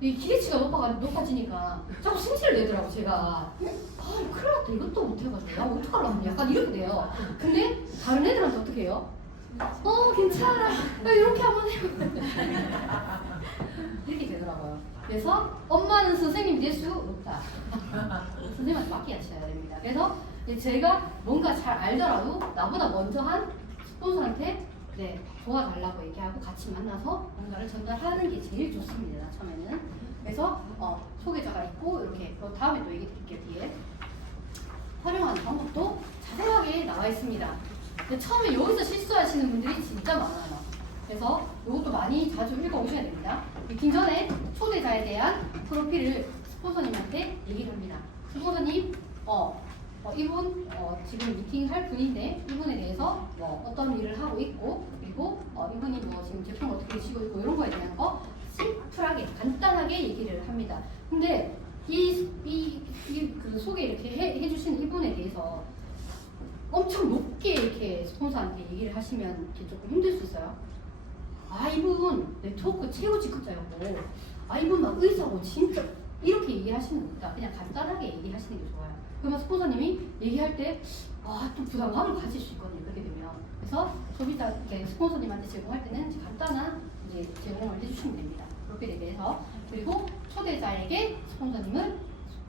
이 기대치가 높아지니까 자꾸 승질을 내더라고 제가. 큰일 났다. 이것도 못해가지고 야 어떡하려고 약간 이렇게 돼요. 근데 다른 애들한테 어떻게 해요? 괜찮아. 이렇게 한번 해. 이렇게 되더라고요. 그래서 엄마는 선생님이 될 수 없다. 선생님한테 맡기셔야 됩니다. 그래서 제가 뭔가 잘 알더라도 나보다 먼저 한 스폰서한테 도와달라고 얘기하고 같이 만나서 뭔가를 전달하는 게 제일 좋습니다. 처음에는. 그래서 소개자가 있고 이렇게 다음에 또 얘기 드릴게요. 뒤에 활용하는 방법도 자세하게 나와 있습니다. 근데 처음에 여기서 실수하시는 분들이 진짜 많아요. 그래서 이것도 많이 자주 읽어오셔야 됩니다. 미팅 전에 초대자에 대한 프로필을 스폰서님한테 얘기를 합니다. 스폰서님, 이분 지금 미팅할 분인데 이분에 대해서 어떤 일을 하고 있고 그리고 이분이 지금 제품을 어떻게 쓰고 있고 이런 거에 대한 거 심플하게 간단하게 얘기를 합니다. 근데 그 소개 이렇게 해주신 이분에 대해서 엄청 높게 이렇게 스폰서한테 얘기를 하시면 이렇게 조금 힘들 수 있어요. 아, 이분 네트워크 최고 직급자였고, 아, 이분 막 의사고 진짜 이렇게 얘기하시는 것보다 그냥 간단하게 얘기하시는 게 좋아요. 그러면 스폰서님이 얘기할 때 또 부담감을 가질 수 있거든요. 그렇게 되면. 그래서 소비자 이렇게 스폰서님한테 제공할 때는 이제 간단한 이제 제공을 해주시면 됩니다. 그렇게 대비해서. 그리고 초대자에게 스폰서님을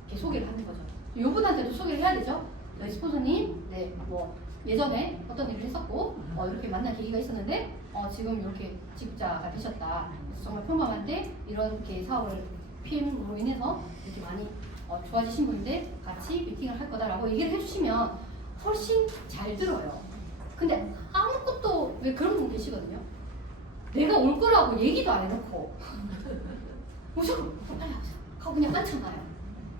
이렇게 소개를 하는 거죠. 이분한테도 소개를 해야 되죠. 저희 스폰서님, 네, 뭐 예전에 어떤 일을 했었고 이렇게 만날 계기가 있었는데 지금 이렇게 직자가 되셨다. 그래서 정말 평범한데 이렇게 사업을 PM으로 인해서 이렇게 많이 좋아지신 분인데 같이 미팅을 할 거다라고 얘기를 해주시면 훨씬 잘 들어요. 근데 아무것도 왜 그런 분 계시거든요. 내가 올 거라고 얘기도 안 해놓고 무조건 빨리 하세요 하고 그냥 앉혀놔요.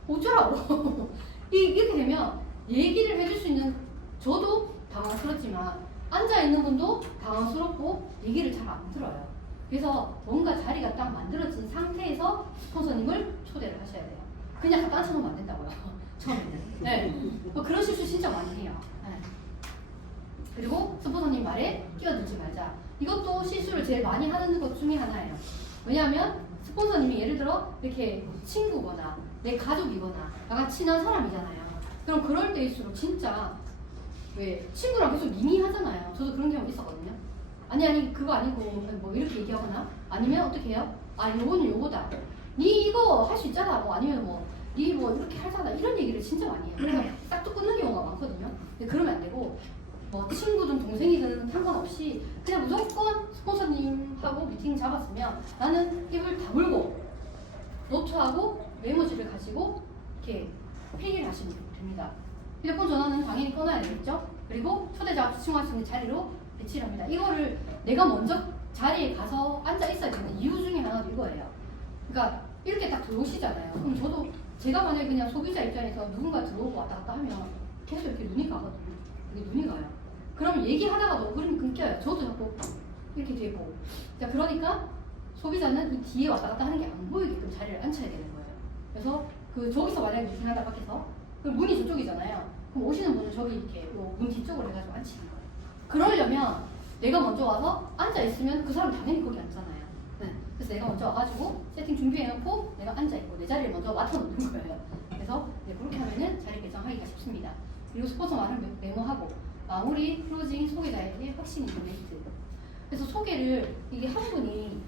어쩌라고. 이렇게 되면 얘기를 해줄 수 있는 저도 당황스럽지만 앉아있는 분도 당황스럽고 얘기를 잘 안 들어요. 그래서 뭔가 자리가 딱 만들어진 상태에서 스폰서님을 초대를 하셔야 돼요. 그냥 갖다 앉혀놓으면 안 된다고요. 처음에는. 네. 그런 실수 진짜 많이 해요. 네. 그리고 스폰서님 말에 끼어들지 말자. 이것도 실수를 제일 많이 하는 것 중에 하나예요. 왜냐하면 스폰서님이 예를 들어 이렇게 친구거나 내 가족이거나 나가 친한 사람이잖아요. 그럼 그럴 때일수록 진짜 왜 친구랑 계속 미미하잖아요. 저도 그런 경우 있었거든요. 아니 그거 아니고 뭐 이렇게 얘기하거나 아니면 어떻게 해요? 아, 요거는 요거다. 니 이거 할 수 있잖아. 뭐 아니면 니 뭐 이렇게 하잖아. 이런 얘기를 진짜 많이 해요. 그래서 싹둑 끊는 경우가 많거든요. 근데 그러면 안 되고 뭐 친구든 동생이든 상관없이 그냥 무조건 스폰서님하고 미팅 잡았으면 나는 입을 다물고 노트하고 메모지를 가지고 이렇게 회의를 하시면 됩니다. 휴대폰 전화는 당연히 끊어야 되겠죠. 그리고 초대자가 집중할 수 있는 자리로 배치를 합니다. 이거를 내가 먼저 자리에 가서 앉아 있어야 되는 이유 중에 하나도 이거예요. 그러니까 이렇게 딱 들어오시잖아요. 그럼 저도 제가 만약에 그냥 소비자 입장에서 누군가 들어오고 왔다 갔다 하면 계속 이렇게 눈이 가거든요. 이게 눈이 가요. 그러면 얘기하다가도 흐름이 끊겨요. 저도 자꾸 이렇게 되고. 자, 그러니까 소비자는 이 뒤에 왔다 갔다 하는 게 안 보이게끔 자리를 앉혀야 되는 거예요. 그래서 저기서 만약에 미팅하다 밖에서 그럼 문이 저쪽이잖아요. 그럼 오시는 분은 저기 이렇게 문 뒤쪽으로 해가지고 앉히는 거예요. 그러려면 내가 먼저 와서 앉아있으면 그 사람 당연히 거기 앉잖아요. 네. 그래서 내가 먼저 와가지고 세팅 준비해놓고 내가 앉아있고 내 자리를 먼저 맡아놓는 거예요. 그래서 그렇게 하면은 자리 배정하기가 쉽습니다. 그리고 스폰서 말을 메모하고 마무리, 클로징, 소개자에게 확신 있는 멘트. 그래서 소개를 이게 한 분이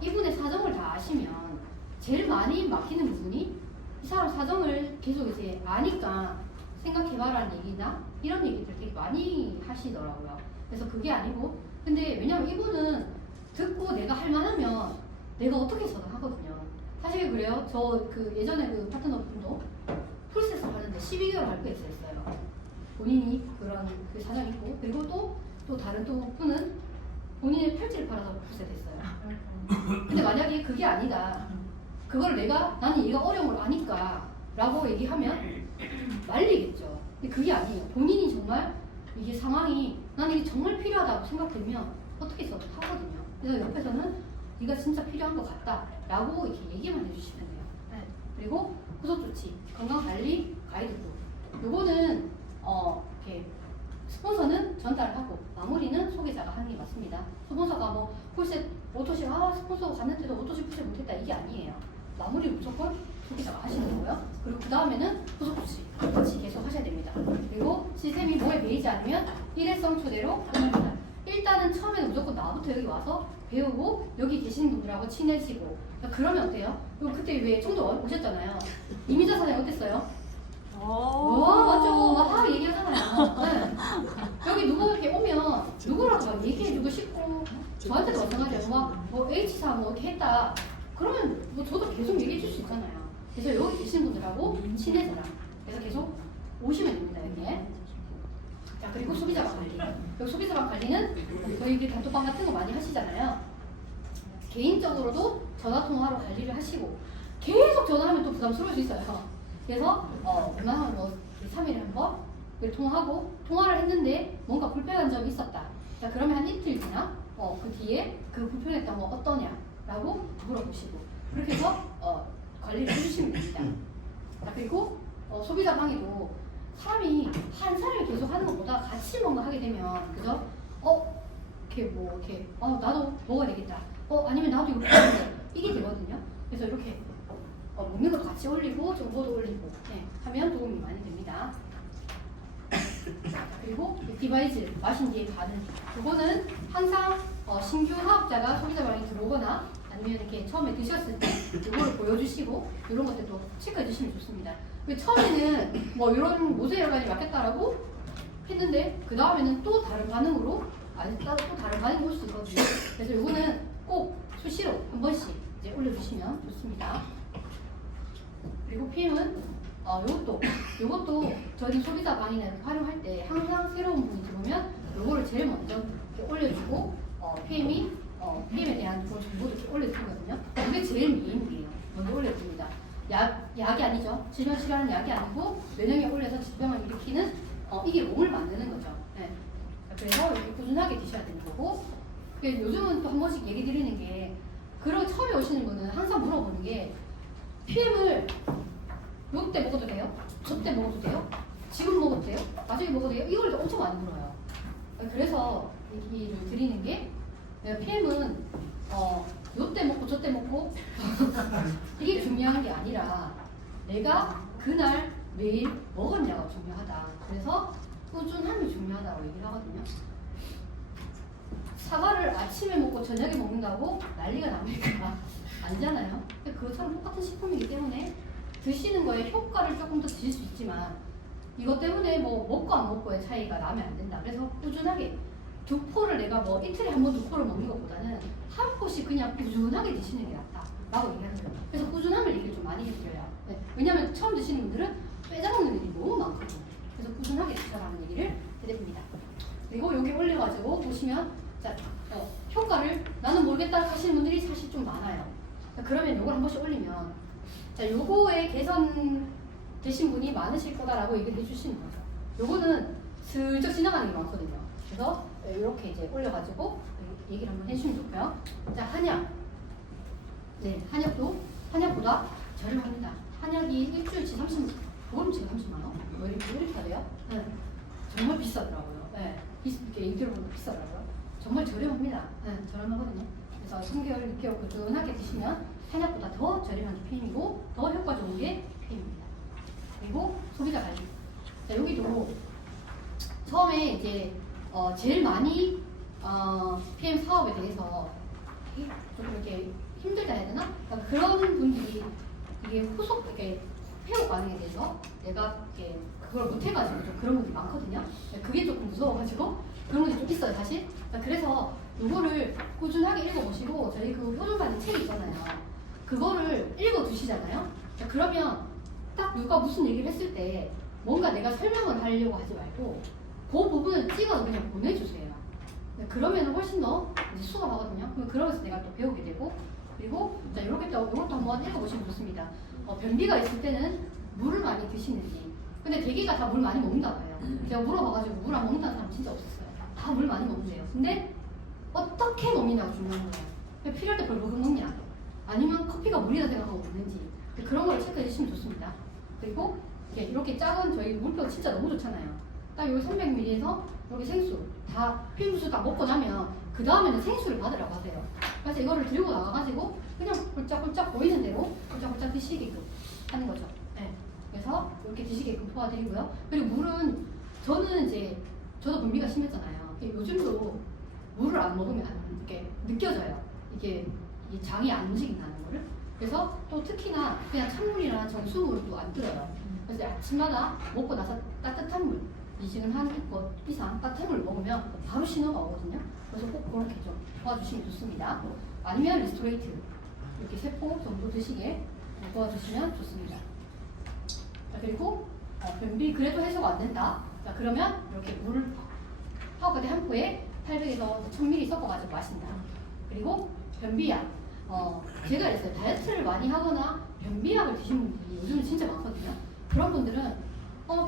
이분의 사정을 다 아시면 제일 많이 막히는 부분이 이 사람 사정을 계속 이제 아니까 생각해봐라는 얘기나 이런 얘기들 되게 많이 하시더라고요. 그래서 그게 아니고 근데 왜냐면 이분은 듣고 내가 할만하면 내가 어떻게 해서든 하거든요. 사실 그래요. 저 예전에 그 파트너분도 풀셋을 하는데 12개월 할거 있었어요. 본인이 그런 그 사정이 있고 그리고 또 다른 분은 본인의 팔찌를 팔아서 풀셋 했어요. 근데 만약에 그게 아니다. 그걸 나는 얘가 어려운 걸 아니까 라고 얘기하면 말리겠죠. 근데 그게 아니에요. 본인이 정말 이게 상황이 나는 이게 정말 필요하다고 생각되면 어떻게 해서든 하거든요. 그래서 옆에서는 네가 진짜 필요한 것 같다 라고 이렇게 얘기만 해주시면 돼요. 네. 그리고 후속 조치, 건강관리 가이드북 요거는 이렇게 스폰서는 전달하고 마무리는 소개자가 하는 게 맞습니다. 스폰서가 뭐 풀셋 오토십 스폰서가 갔는데도 오토십 풀셋 못했다 이게 아니에요. 마무리 무조건 소개자가 하시는 거고요. 그리고 그 다음에는 후속 조치 같이 계속 하셔야 됩니다. 그리고 시스템이 뭐에 매이지 않으면 일회성 초대로 끝납니다. 일단은 처음에는 무조건 나부터 여기 와서 배우고 여기 계시는 분들하고 친해지고 그러면 어때요? 그때 왜 청도 오셨잖아요. 이미자 사장님 어땠어요? 맞죠. 막 얘기하잖아요. 네. 여기 누구 이렇게 오면 누구라도 막 얘기해주고 싶고 저한테도 마찬가지예요. 뭐 H사 뭐 이렇게 했다. 그러면 뭐 저도 계속 얘기해줄 수 있잖아요. 그래서 여기 계신 분들하고 친해져라. 그래서 계속 오시면 됩니다. 여기에. 자, 그리고 소비자방 관리. 여기 소비자방 관리는 저희 이렇게 단톡방 같은 거 많이 하시잖아요. 개인적으로도 전화통화로 관리를 하시고 계속 전화하면 또 부담스러울 수 있어요. 그래서 웬만하면 뭐 3일에 한 번 통화하고 통화를 했는데 뭔가 불편한 점이 있었다. 자, 그러면 한 이틀 지나 그 뒤에 그 불편했던 거 어떠냐라고 물어보시고 그렇게 해서 관리를 해주시면 됩니다. 자, 그리고 소비자 방위도 사람이 한 사람이 계속 하는 것보다 같이 뭔가 하게 되면 그죠? 나도 먹어야 되겠다. 아니면 나도 이렇게 하는데 이게 되거든요. 그래서 이렇게 먹는 것도 같이 올리고 정보도 올리고 하면 도움이 많이 됩니다. 자, 그리고 디바이스 마신 뒤에 반응. 이거는 항상 신규 사업자가 소비자 방에 들어오거나 아니면 이렇게 처음에 드셨을 때 이거를 보여주시고 이런 것들도 체크해 주시면 좋습니다. 처음에는 뭐 이런 모세 여러 가지 맞겠다라고 했는데 그 다음에는 또 다른 반응으로 또 다른 반응이 올 수 있거든요. 그래서 이거는 꼭 수시로 한 번씩 이제 올려주시면 좋습니다. 그리고 PM은 요것도 저희 소비자 방위는 활용할 때 항상 새로운 분이 들어오면 요거를 제일 먼저 이렇게 올려주고 PM에 대한 그런 정보도 이렇게 올려주거든요. 이게 제일 메인이에요. 먼저 올려줍니다. 약이 아니죠. 질병 치료하는 약이 아니고 면역에 올려서 질병을 일으키는 이게 몸을 만드는 거죠. 네. 그래서 이렇게 꾸준하게 드셔야 되는 거고 요즘은 또 한 번씩 얘기 드리는 게 그런 처음에 오시는 분은 항상 물어보는 게 PM을 요때 먹어도 돼요? 저때 먹어도 돼요? 지금 먹어도 돼요? 나중에 먹어도 돼요? 이걸 엄청 많이 물어요. 그래서 얘기를 드리는 게 PM은 요때 먹고 저때 먹고 이게 중요한 게 아니라 내가 그날 매일 먹었냐가 중요하다. 그래서 꾸준함이 중요하다고 얘기를 하거든요. 사과를 아침에 먹고 저녁에 먹는다고 난리가 납니까? 아니잖아요. 그것처럼 똑같은 식품이기 때문에 드시는 거에 효과를 조금 더 드실 수 있지만 이것 때문에 뭐 먹고 안 먹고의 차이가 나면 안 된다. 그래서 꾸준하게 2포를 내가 뭐 이틀에 한 번 2포를 먹는 것보다는 한 포씩 그냥 꾸준하게 드시는 게 낫다라고 얘기하는 거예요. 그래서 꾸준함을 얘기를 좀 많이 해드려요. 네. 왜냐하면 처음 드시는 분들은 빼자먹는 일이 너무 많거든요. 그래서 꾸준하게 드시라는 얘기를 해드립니다. 그리고 여기 올려가지고 보시면 효과를 나는 모르겠다 하시는 분들이 사실 좀 많아요. 그러면 이걸 한 번씩 올리면 요거에 개선 되신 분이 많으실 거다라고 얘기를 해주시는 거죠. 요거는 슬쩍 지나가는 게 많거든요. 그래서 이렇게 이제 올려가지고 얘기를 한번 해주시면 좋고요. 자, 한약. 네, 한약보다 저렴합니다. 한약이 일주일치 30만 원? 왜 이렇게 하대요? 네, 정말 비싸더라고요. 네, 이렇게 얘기 들어보면 비싸더라고요. 정말 저렴합니다. 네, 저렴하거든요. 그래서 3개월, 6개월 꾸준하게 드시면 한약보다 더 저렴한 게 PM이고 더 효과 좋은 게 PM입니다. 그리고 소비자 관리. 자, 여기도 처음에 이제 제일 많이 PM 사업에 대해서 좀 이렇게 힘들다 해야 되나? 그러니까 그런 분들이 이게 이렇게 회복 반응에 대해서 내가 이렇게 그걸 못해가지고 좀 그런 분들이 많거든요. 그게 조금 무서워가지고 그런 분들이 좀 있어요, 사실. 그래서 이거를 꾸준하게 읽어보시고 저희 그 효능관리 책이 있잖아요. 그거를 읽어두시잖아요. 그러면 딱 누가 무슨 얘기를 했을 때 뭔가 내가 설명을 하려고 하지 말고 그 부분을 찍어서 그냥 보내주세요. 그러면 훨씬 더 이제 수월하거든요. 그러면서 내가 또 배우게 되고 그리고 이렇게 또 이것도 한번 읽어보시면 좋습니다. 변비가 있을 때는 물을 많이 드시는지. 근데 대개가 다 물 많이 먹는다고 해요. 제가 물어봐가지고 물 안 먹는다는 사람 진짜 없었어요. 다 물 많이 먹는데요. 근데 어떻게 먹느냐가 중요한 거예요. 필요할 때 벌벌 먹냐 아니면 커피가 물이라 생각하고 먹는지 그런 걸 체크해 주시면 좋습니다. 그리고 이렇게 작은 저희 물병 진짜 너무 좋잖아요. 딱 여기 300ml에서 여기 생수 다 필수 다 먹고 나면 그 다음에는 생수를 받으라고 하세요. 그래서 이거를 들고 나가가지고 그냥 홀짝홀짝 보이는 대로 홀짝홀짝 드시게끔 하는 거죠. 네. 그래서 이렇게 드시게끔 도와드리고요. 그리고 물은 저도 변비가 심했잖아요. 요즘도 물을 안 먹으면 이렇게 느껴져요. 이게 장이 안 움직인다는 거를. 그래서 또 특히나 그냥 찬물이나 정수물도 안 들어요. 그래서 아침마다 먹고 나서 따뜻한 물, 이식을 한 것 이상 따뜻한 물 먹으면 바로 신호가 오거든요. 그래서 꼭 그렇게 좀 도와주시면 좋습니다. 아니면 리스토레이트 이렇게 3포 정도 드시게 도와주시면 좋습니다. 자, 그리고 변비 그래도 해소가 안 된다. 자, 그러면 이렇게 물 파우더리 한 포에 800에서 1000ml 섞어가지고 마신다. 그리고 변비약. 제가 그랬어요. 다이어트를 많이 하거나 변비약을 드시는 분들이 요즘은 진짜 많거든요. 그런 분들은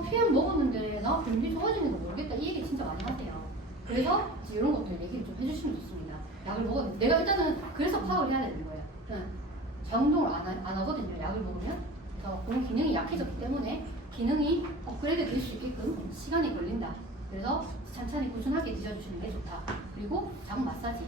PM 먹었는데 나 변비 좋아지는 거 모르겠다. 이 얘기 진짜 많이 하세요. 그래서 이런 것들 얘기를 좀 해주시면 좋습니다. 약을 먹었는데 내가 일단은 그래서 파악을 해야 되는 거예요. 자운동을 안 하거든요. 약을 먹으면. 그래서 그런 기능이 약해졌기 때문에 기능이 업그레이드 될 수 있게끔 시간이 걸린다. 그래서 천천히 꾸준하게 드셔주시는 게 좋다. 그리고 장 마사지.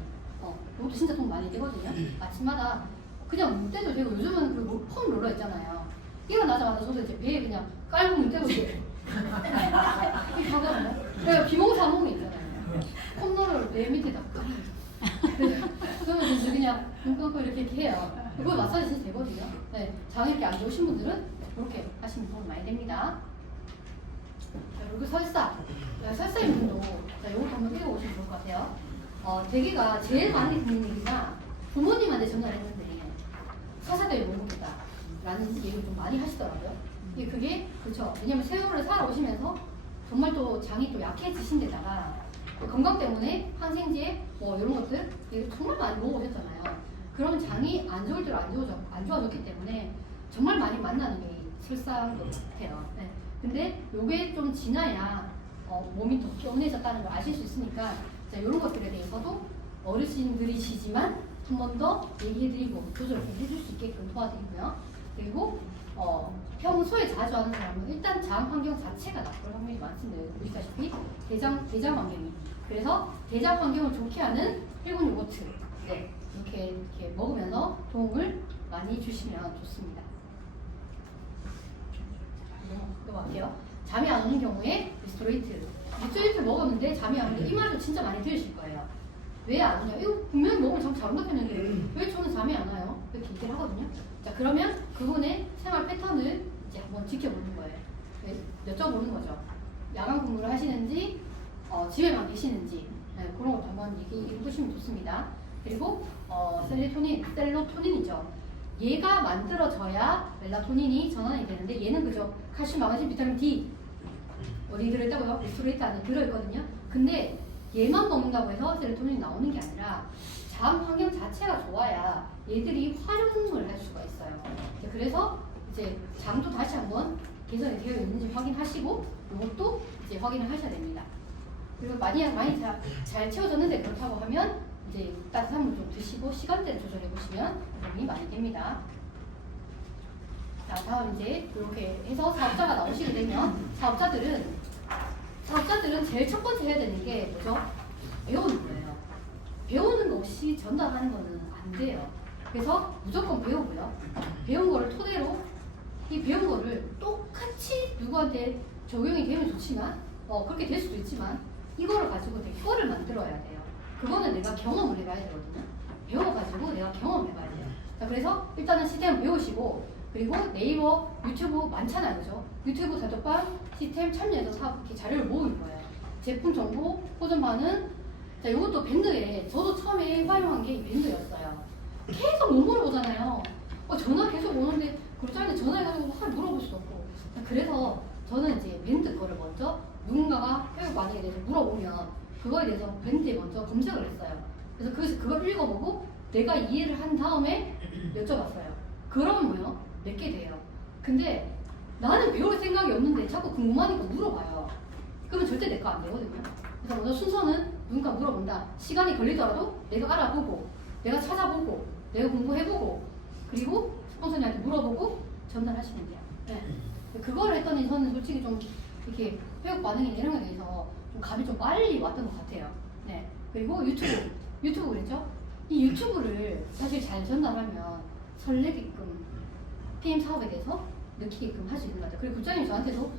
이것도 진짜 돈 많이 들거든요. 아침마다 그냥 물 때도 되고 요즘은 그폼 롤러 있잖아요. 일어나자마자 저도 이제 배에 그냥 깔고 물 때도 이렇게 이렇게 하거든요. 그래서 비몽사몽이 있잖아요. 폼 롤러를 내 밑에다 그러면 이제 그냥 눈 감고 이렇게 해요. 그거 마사지 진짜 되거든요. 네, 장이 이렇게 안 좋으신 분들은 이렇게 하시면 도움 많이 됩니다. 자, 그리고 설사. 설사인 분도 자, 요거 한번 읽어보시면 좋을 것 같아요. 대개가 제일 많이 듣는 얘기가 부모님한테 전화를 했는데 설사때문에 못 먹겠다 라는 얘기를 좀 많이 하시더라고요. 그게 그렇죠. 왜냐면 세월을 살아오시면서 정말 또 장이 또 약해지신 데다가 건강 때문에 항생제 뭐 이런 것들 정말 많이 먹어보셨잖아요. 그러면 장이 안 좋을 대로 안 좋아졌기 때문에 정말 많이 만나는 게 설사인 것 같아요. 네. 근데 요게 좀 지나야 몸이 더 개운해졌다는 걸 아실 수 있으니까 자, 이런 것들에 대해서도 어르신들이시지만 한 번 더 얘기해드리고 조절을 해줄 수 있게끔 도와드리고요. 그리고 평소에 자주 하는 사람은 일단 장 환경 자체가 나쁠 확률이 많습니다. 보시다시피 대장 환경이. 그래서 대장 환경을 좋게 하는 일본 요거트 네, 이렇게 먹으면서 도움을 많이 주시면 좋습니다. 넘어갈게요. 잠이 안 오는 경우에 리스토레이트. 리스토레이트 먹었는데 잠이 안 오는데 이 말도 진짜 많이 들으실 거예요. 왜 안 오냐? 이거 분명히 먹으면 참 잘 온다했는데 왜 저는 잠이 안 와요? 이렇게 얘기를 하거든요. 자, 그러면 그분의 생활 패턴을 이제 한번 지켜보는 거예요. 여쭤보는 거죠. 야간 근무를 하시는지, 집에만 계시는지, 네, 그런 것도 한번 얘기해 보시면 좋습니다. 그리고 셀로토닌이죠. 얘가 만들어져야 멜라토닌이 전환이 되는데 얘는 그죠? 칼슘, 마그네슘, 비타민 D 어디 들어있다고요? 리스토레이트 안에 들어있거든요. 근데 얘만 먹는다고 해서 셀로토닌이 나오는 게 아니라 잠 환경 자체가 좋아야 얘들이 활용을 할 수가 있어요. 그래서 이제 잠도 다시 한번 개선이 되어 있는지 확인하시고 이것도 이제 확인을 하셔야 됩니다. 그리고 많이 잘 채워졌는데 그렇다고 하면 이제 따뜻한 물 좀 드시고 시간대를 조절해 보시면 도움이 많이 됩니다. 자, 다음 이제 이렇게 해서 사업자가 나오시게 되면 사업자들은 제일 첫 번째 해야 되는 게 뭐죠? 배우는 거예요. 배우는 거 없이 전달하는 거는 안 돼요. 그래서 무조건 배우고요. 배운 거를 토대로 이 배운 거를 똑같이 누구한테 적용이 되면 좋지만 그렇게 될 수도 있지만 이거를 가지고 내 거를 만들어야 돼요. 그거는 내가 경험을 해봐야 되거든요. 배워가지고 내가 경험해봐야 돼요. 자, 그래서 일단은 시스템 배우시고 그리고 네이버, 유튜브 많잖아요. 그죠? 유튜브 단톡방 시스템 참여해서 사업 이렇게 자료를 모으는 거예요. 제품 정보, 호전 반응. 자, 이것도 밴드에 저도 처음에 활용한 게 밴드였어요. 계속 못 물어보잖아요. 전화 계속 오는데 그렇잖아요. 전화해가지고 물어볼 수도 없고. 자, 그래서 저는 이제 밴드 거를 먼저 누군가가 교육 반응에 대해서 물어보면 그거에 대해서 밴드에 먼저 검색을 했어요. 그래서 그걸 읽어보고 내가 이해를 한 다음에 여쭤봤어요. 그러면 뭐요? 내게 돼요. 근데 나는 배울 생각이 없는데 자꾸 궁금하니까 물어봐요. 그러면 절대 내 거 안 되거든요. 그래서 먼저 순서는 누군가 물어본다. 시간이 걸리더라도 내가 알아보고 내가 찾아보고 내가 공부해보고 그리고 스폰서님한테 물어보고 전달하시면 돼요. 네. 그거를 했더니 저는 솔직히 좀 이렇게 회복 반응이 이런 거에 대해서 좀 감이 좀 빨리 왔던 것 같아요. 네. 그리고 유튜브 그랬죠? 이 유튜브를 사실 잘 전달하면 설레게끔 PM 사업에 대해서 느끼게끔 할 수 있는 것 같아요. 그리고 국장님이 저한테도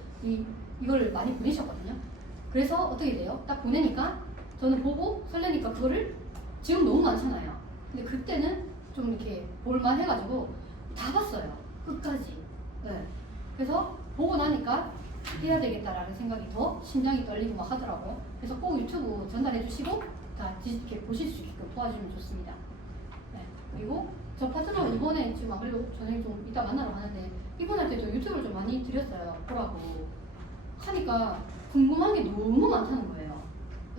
이걸 많이 보내셨거든요. 그래서 어떻게 돼요? 딱 보내니까 저는 보고 설레니까 그거를 지금 너무 많잖아요. 근데 그때는 좀 이렇게 볼만 해가지고 다 봤어요. 끝까지. 네. 그래서 보고 나니까 해야 되겠다라는 생각이 더 심장이 떨리고 막 하더라고요. 그래서 꼭 유튜브 전달해 주시고 다 이렇게 보실 수 있게끔 도와주면 좋습니다. 네. 그리고 저 파트너 이번에 지금 안 그래도 저녁에 좀 이따 만나러 가는데 이번에 때도 유튜브를 좀 많이 드렸어요. 보라고 하니까 궁금한 게 너무 많다는 거예요.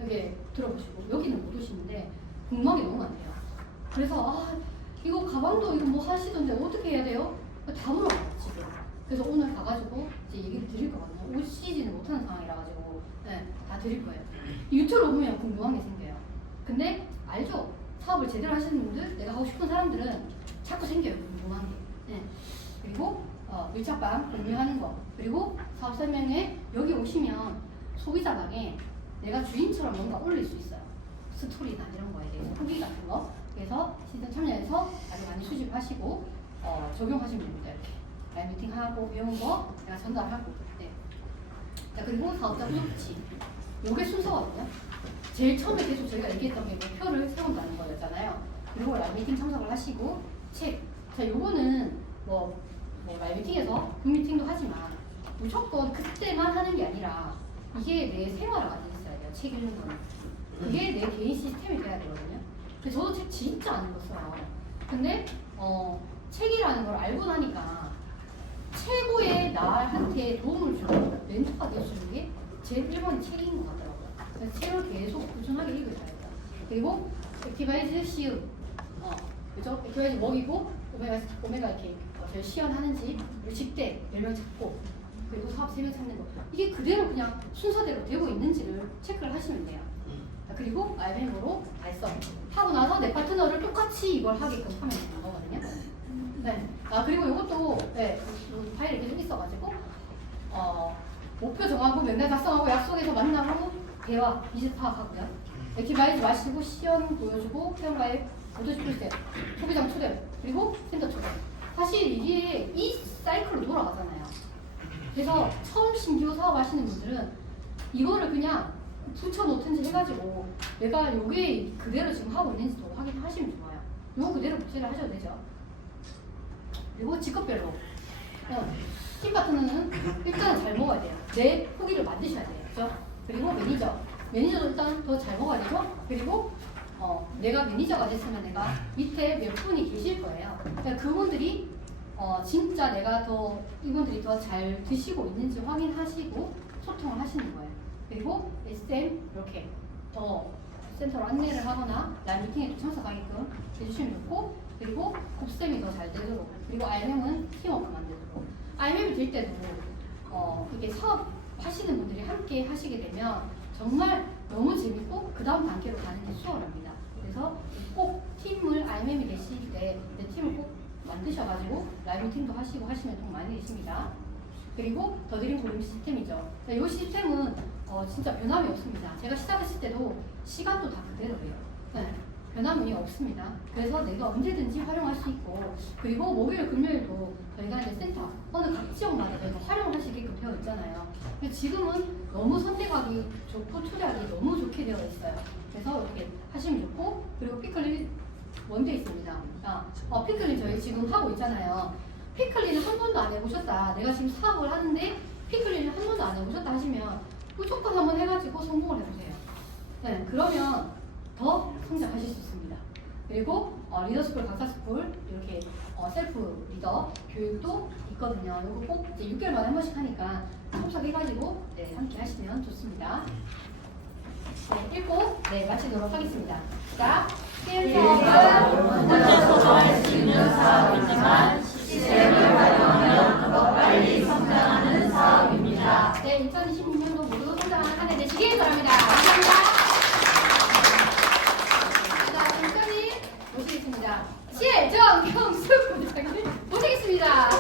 여기 들어보시고 여기는 못 오시는데 궁금한 게 너무 많대요. 그래서 이거 가방도 이거 뭐 하시던데 어떻게 해야 돼요? 다 물어봐요 지금. 그래서 오늘 가가지고 이제 얘기를 드릴 거거든요. 올 시즌을 못하는 상황이라 가지고 네, 다 드릴 거예요. 유튜브로 보면 궁금한 게 생겨요. 근데 알죠? 사업을 제대로 하시는 분들, 내가 하고 싶은 사람들은 자꾸 생겨요. 궁금한 게. 네. 그리고 밀착방 공유하는 거. 그리고 사업 설명에 여기 오시면 소비자방에 내가 주인처럼 뭔가 올릴 수 있어요. 스토리나 이런 거에 대해서 후기 같은 거. 그래서 시즌 참여해서 아주 많이 수집하시고 적용하시면 됩니다. 이렇게 라인 미팅하고 배운 거 내가 전달하고. 네. 자, 그리고 사업자 후속치. 요게 순서거든요. 제일 처음에 계속 저희가 얘기했던 게 목표를 세운다는 거였잖아요. 그리고 라인 미팅 참석을 하시고 책. 자, 요거는 뭐 라인 미팅에서 그 미팅도 하지만 무조건 그때만 하는 게 아니라 이게 내 생활화가 돼 있어야 돼요. 책 읽는 거는. 그게 내 개인 시스템이 돼야 되거든요. 근데 저도 책 진짜 안 읽었어요. 근데 책이라는 걸 알고 나니까 최고의 나한테 도움을 주는 멘토가 될 수 있는 게 제일 1번이 책인 것 같더라고요. 그래서 책을 계속 꾸준하게 읽으셔야 돼요. 그리고 액티바이즈 시음, 그죠? 액티바이즈 먹이고 오메가 이렇게 제일 시연하는지 직대 10명 찾고 그리고 사업 3명 찾는 거 이게 그대로 그냥 순서대로 되고 있는지를 체크를 하시면 돼요. 그리고 RM으로 달성 하고 나서 내 파트너를 똑같이 이걸 하게끔 하면 되는 거거든요. 네. 그리고 이것도 네, 파일이 계속 있어가지고 목표 정하고 명단 작성하고 약속해서 만나고 대화 비즈 파악하고요. 액티바이즈 마시고 시연 보여주고 회원가입 오토시플 소비장 초대 그리고 센터 초대. 사실 이게 이 사이클로 돌아가잖아요. 그래서 처음 신규 사업 하시는 분들은 이거를 그냥 붙여놓든지 해가지고 내가 요게 그대로 지금 하고 있는지도 확인하시면 좋아요. 요거 그대로 복제를 하셔도 되죠. 그리고 직급별로 팀 파트너는 일단은 잘 먹어야 돼요. 내 후기를 만드셔야 돼요. 그죠? 그리고 매니저도 일단 더 잘 먹어야 되죠. 그리고 내가 매니저가 됐으면 내가 밑에 몇 분이 계실 거예요. 그러니까 그분들이 진짜 이분들이 더 잘 드시고 있는지 확인하시고 소통을 하시는 거예요. 그리고 SM 이렇게 더 센터로 안내를 하거나 라인 미팅에 참석하게끔 해주시면 좋고 그리고 곱셈이 더 잘 되도록 그리고 RM은 팀워크 만들도록 RM이 될 때도 이렇게 사업 하시는 분들이 함께 하시게 되면 정말 너무 재밌고 그 다음 단계로 가는 게 수월합니다. 그래서 꼭 팀을 RM이 계실 때 내 팀을 꼭 만드셔가지고 라이브 팀도 하시고 하시면 도움 많이 되십니다. 그리고 더드림 고림 시스템이죠. 이 시스템은 진짜 변함이 없습니다. 제가 시작했을 때도 시간도 다 그대로예요. 네, 변함이 없습니다. 그래서 내가 언제든지 활용할 수 있고 그리고 목요일 금요일도 저희가 이제 센터 어느 각 지역마다 저희가 활용을 하시게끔 되어 있잖아요. 근데 지금은 너무 선택하기 좋고 초대하기 너무 좋게 되어 있어요. 그래서 이렇게 하시면 좋고 그리고 피클린 원데 있습니다. 피클린 저희 지금 하고 있잖아요. 피클린을 한 번도 안 해보셨다. 내가 지금 사업을 하는데 피클린을 한 번도 안 해보셨다 하시면 무조건 한번 해가지고 성공을 해보세요. 네, 그러면 더 성장하실 수 있습니다. 그리고 리더스쿨, 강사스쿨 이렇게 셀프 리더 교육도 있거든요. 이거 꼭 이제 6개월마다 한 번씩 하니까 참석해가지고 네, 함께 하시면 좋습니다. 네, 읽고 마치도록 하겠습니다. 자, 스케일 사업은 혼자서 할 수 있는 사업이지만 시스템을 활용하면 더 빨리 성장하는 사업입니다. 네, 2026년도 모두 성장하는 한 해 되시길 바랍니다. 감사합니다. 자, 잠깐만 모시겠습니다. 실정경수 부장님 모시겠습니다.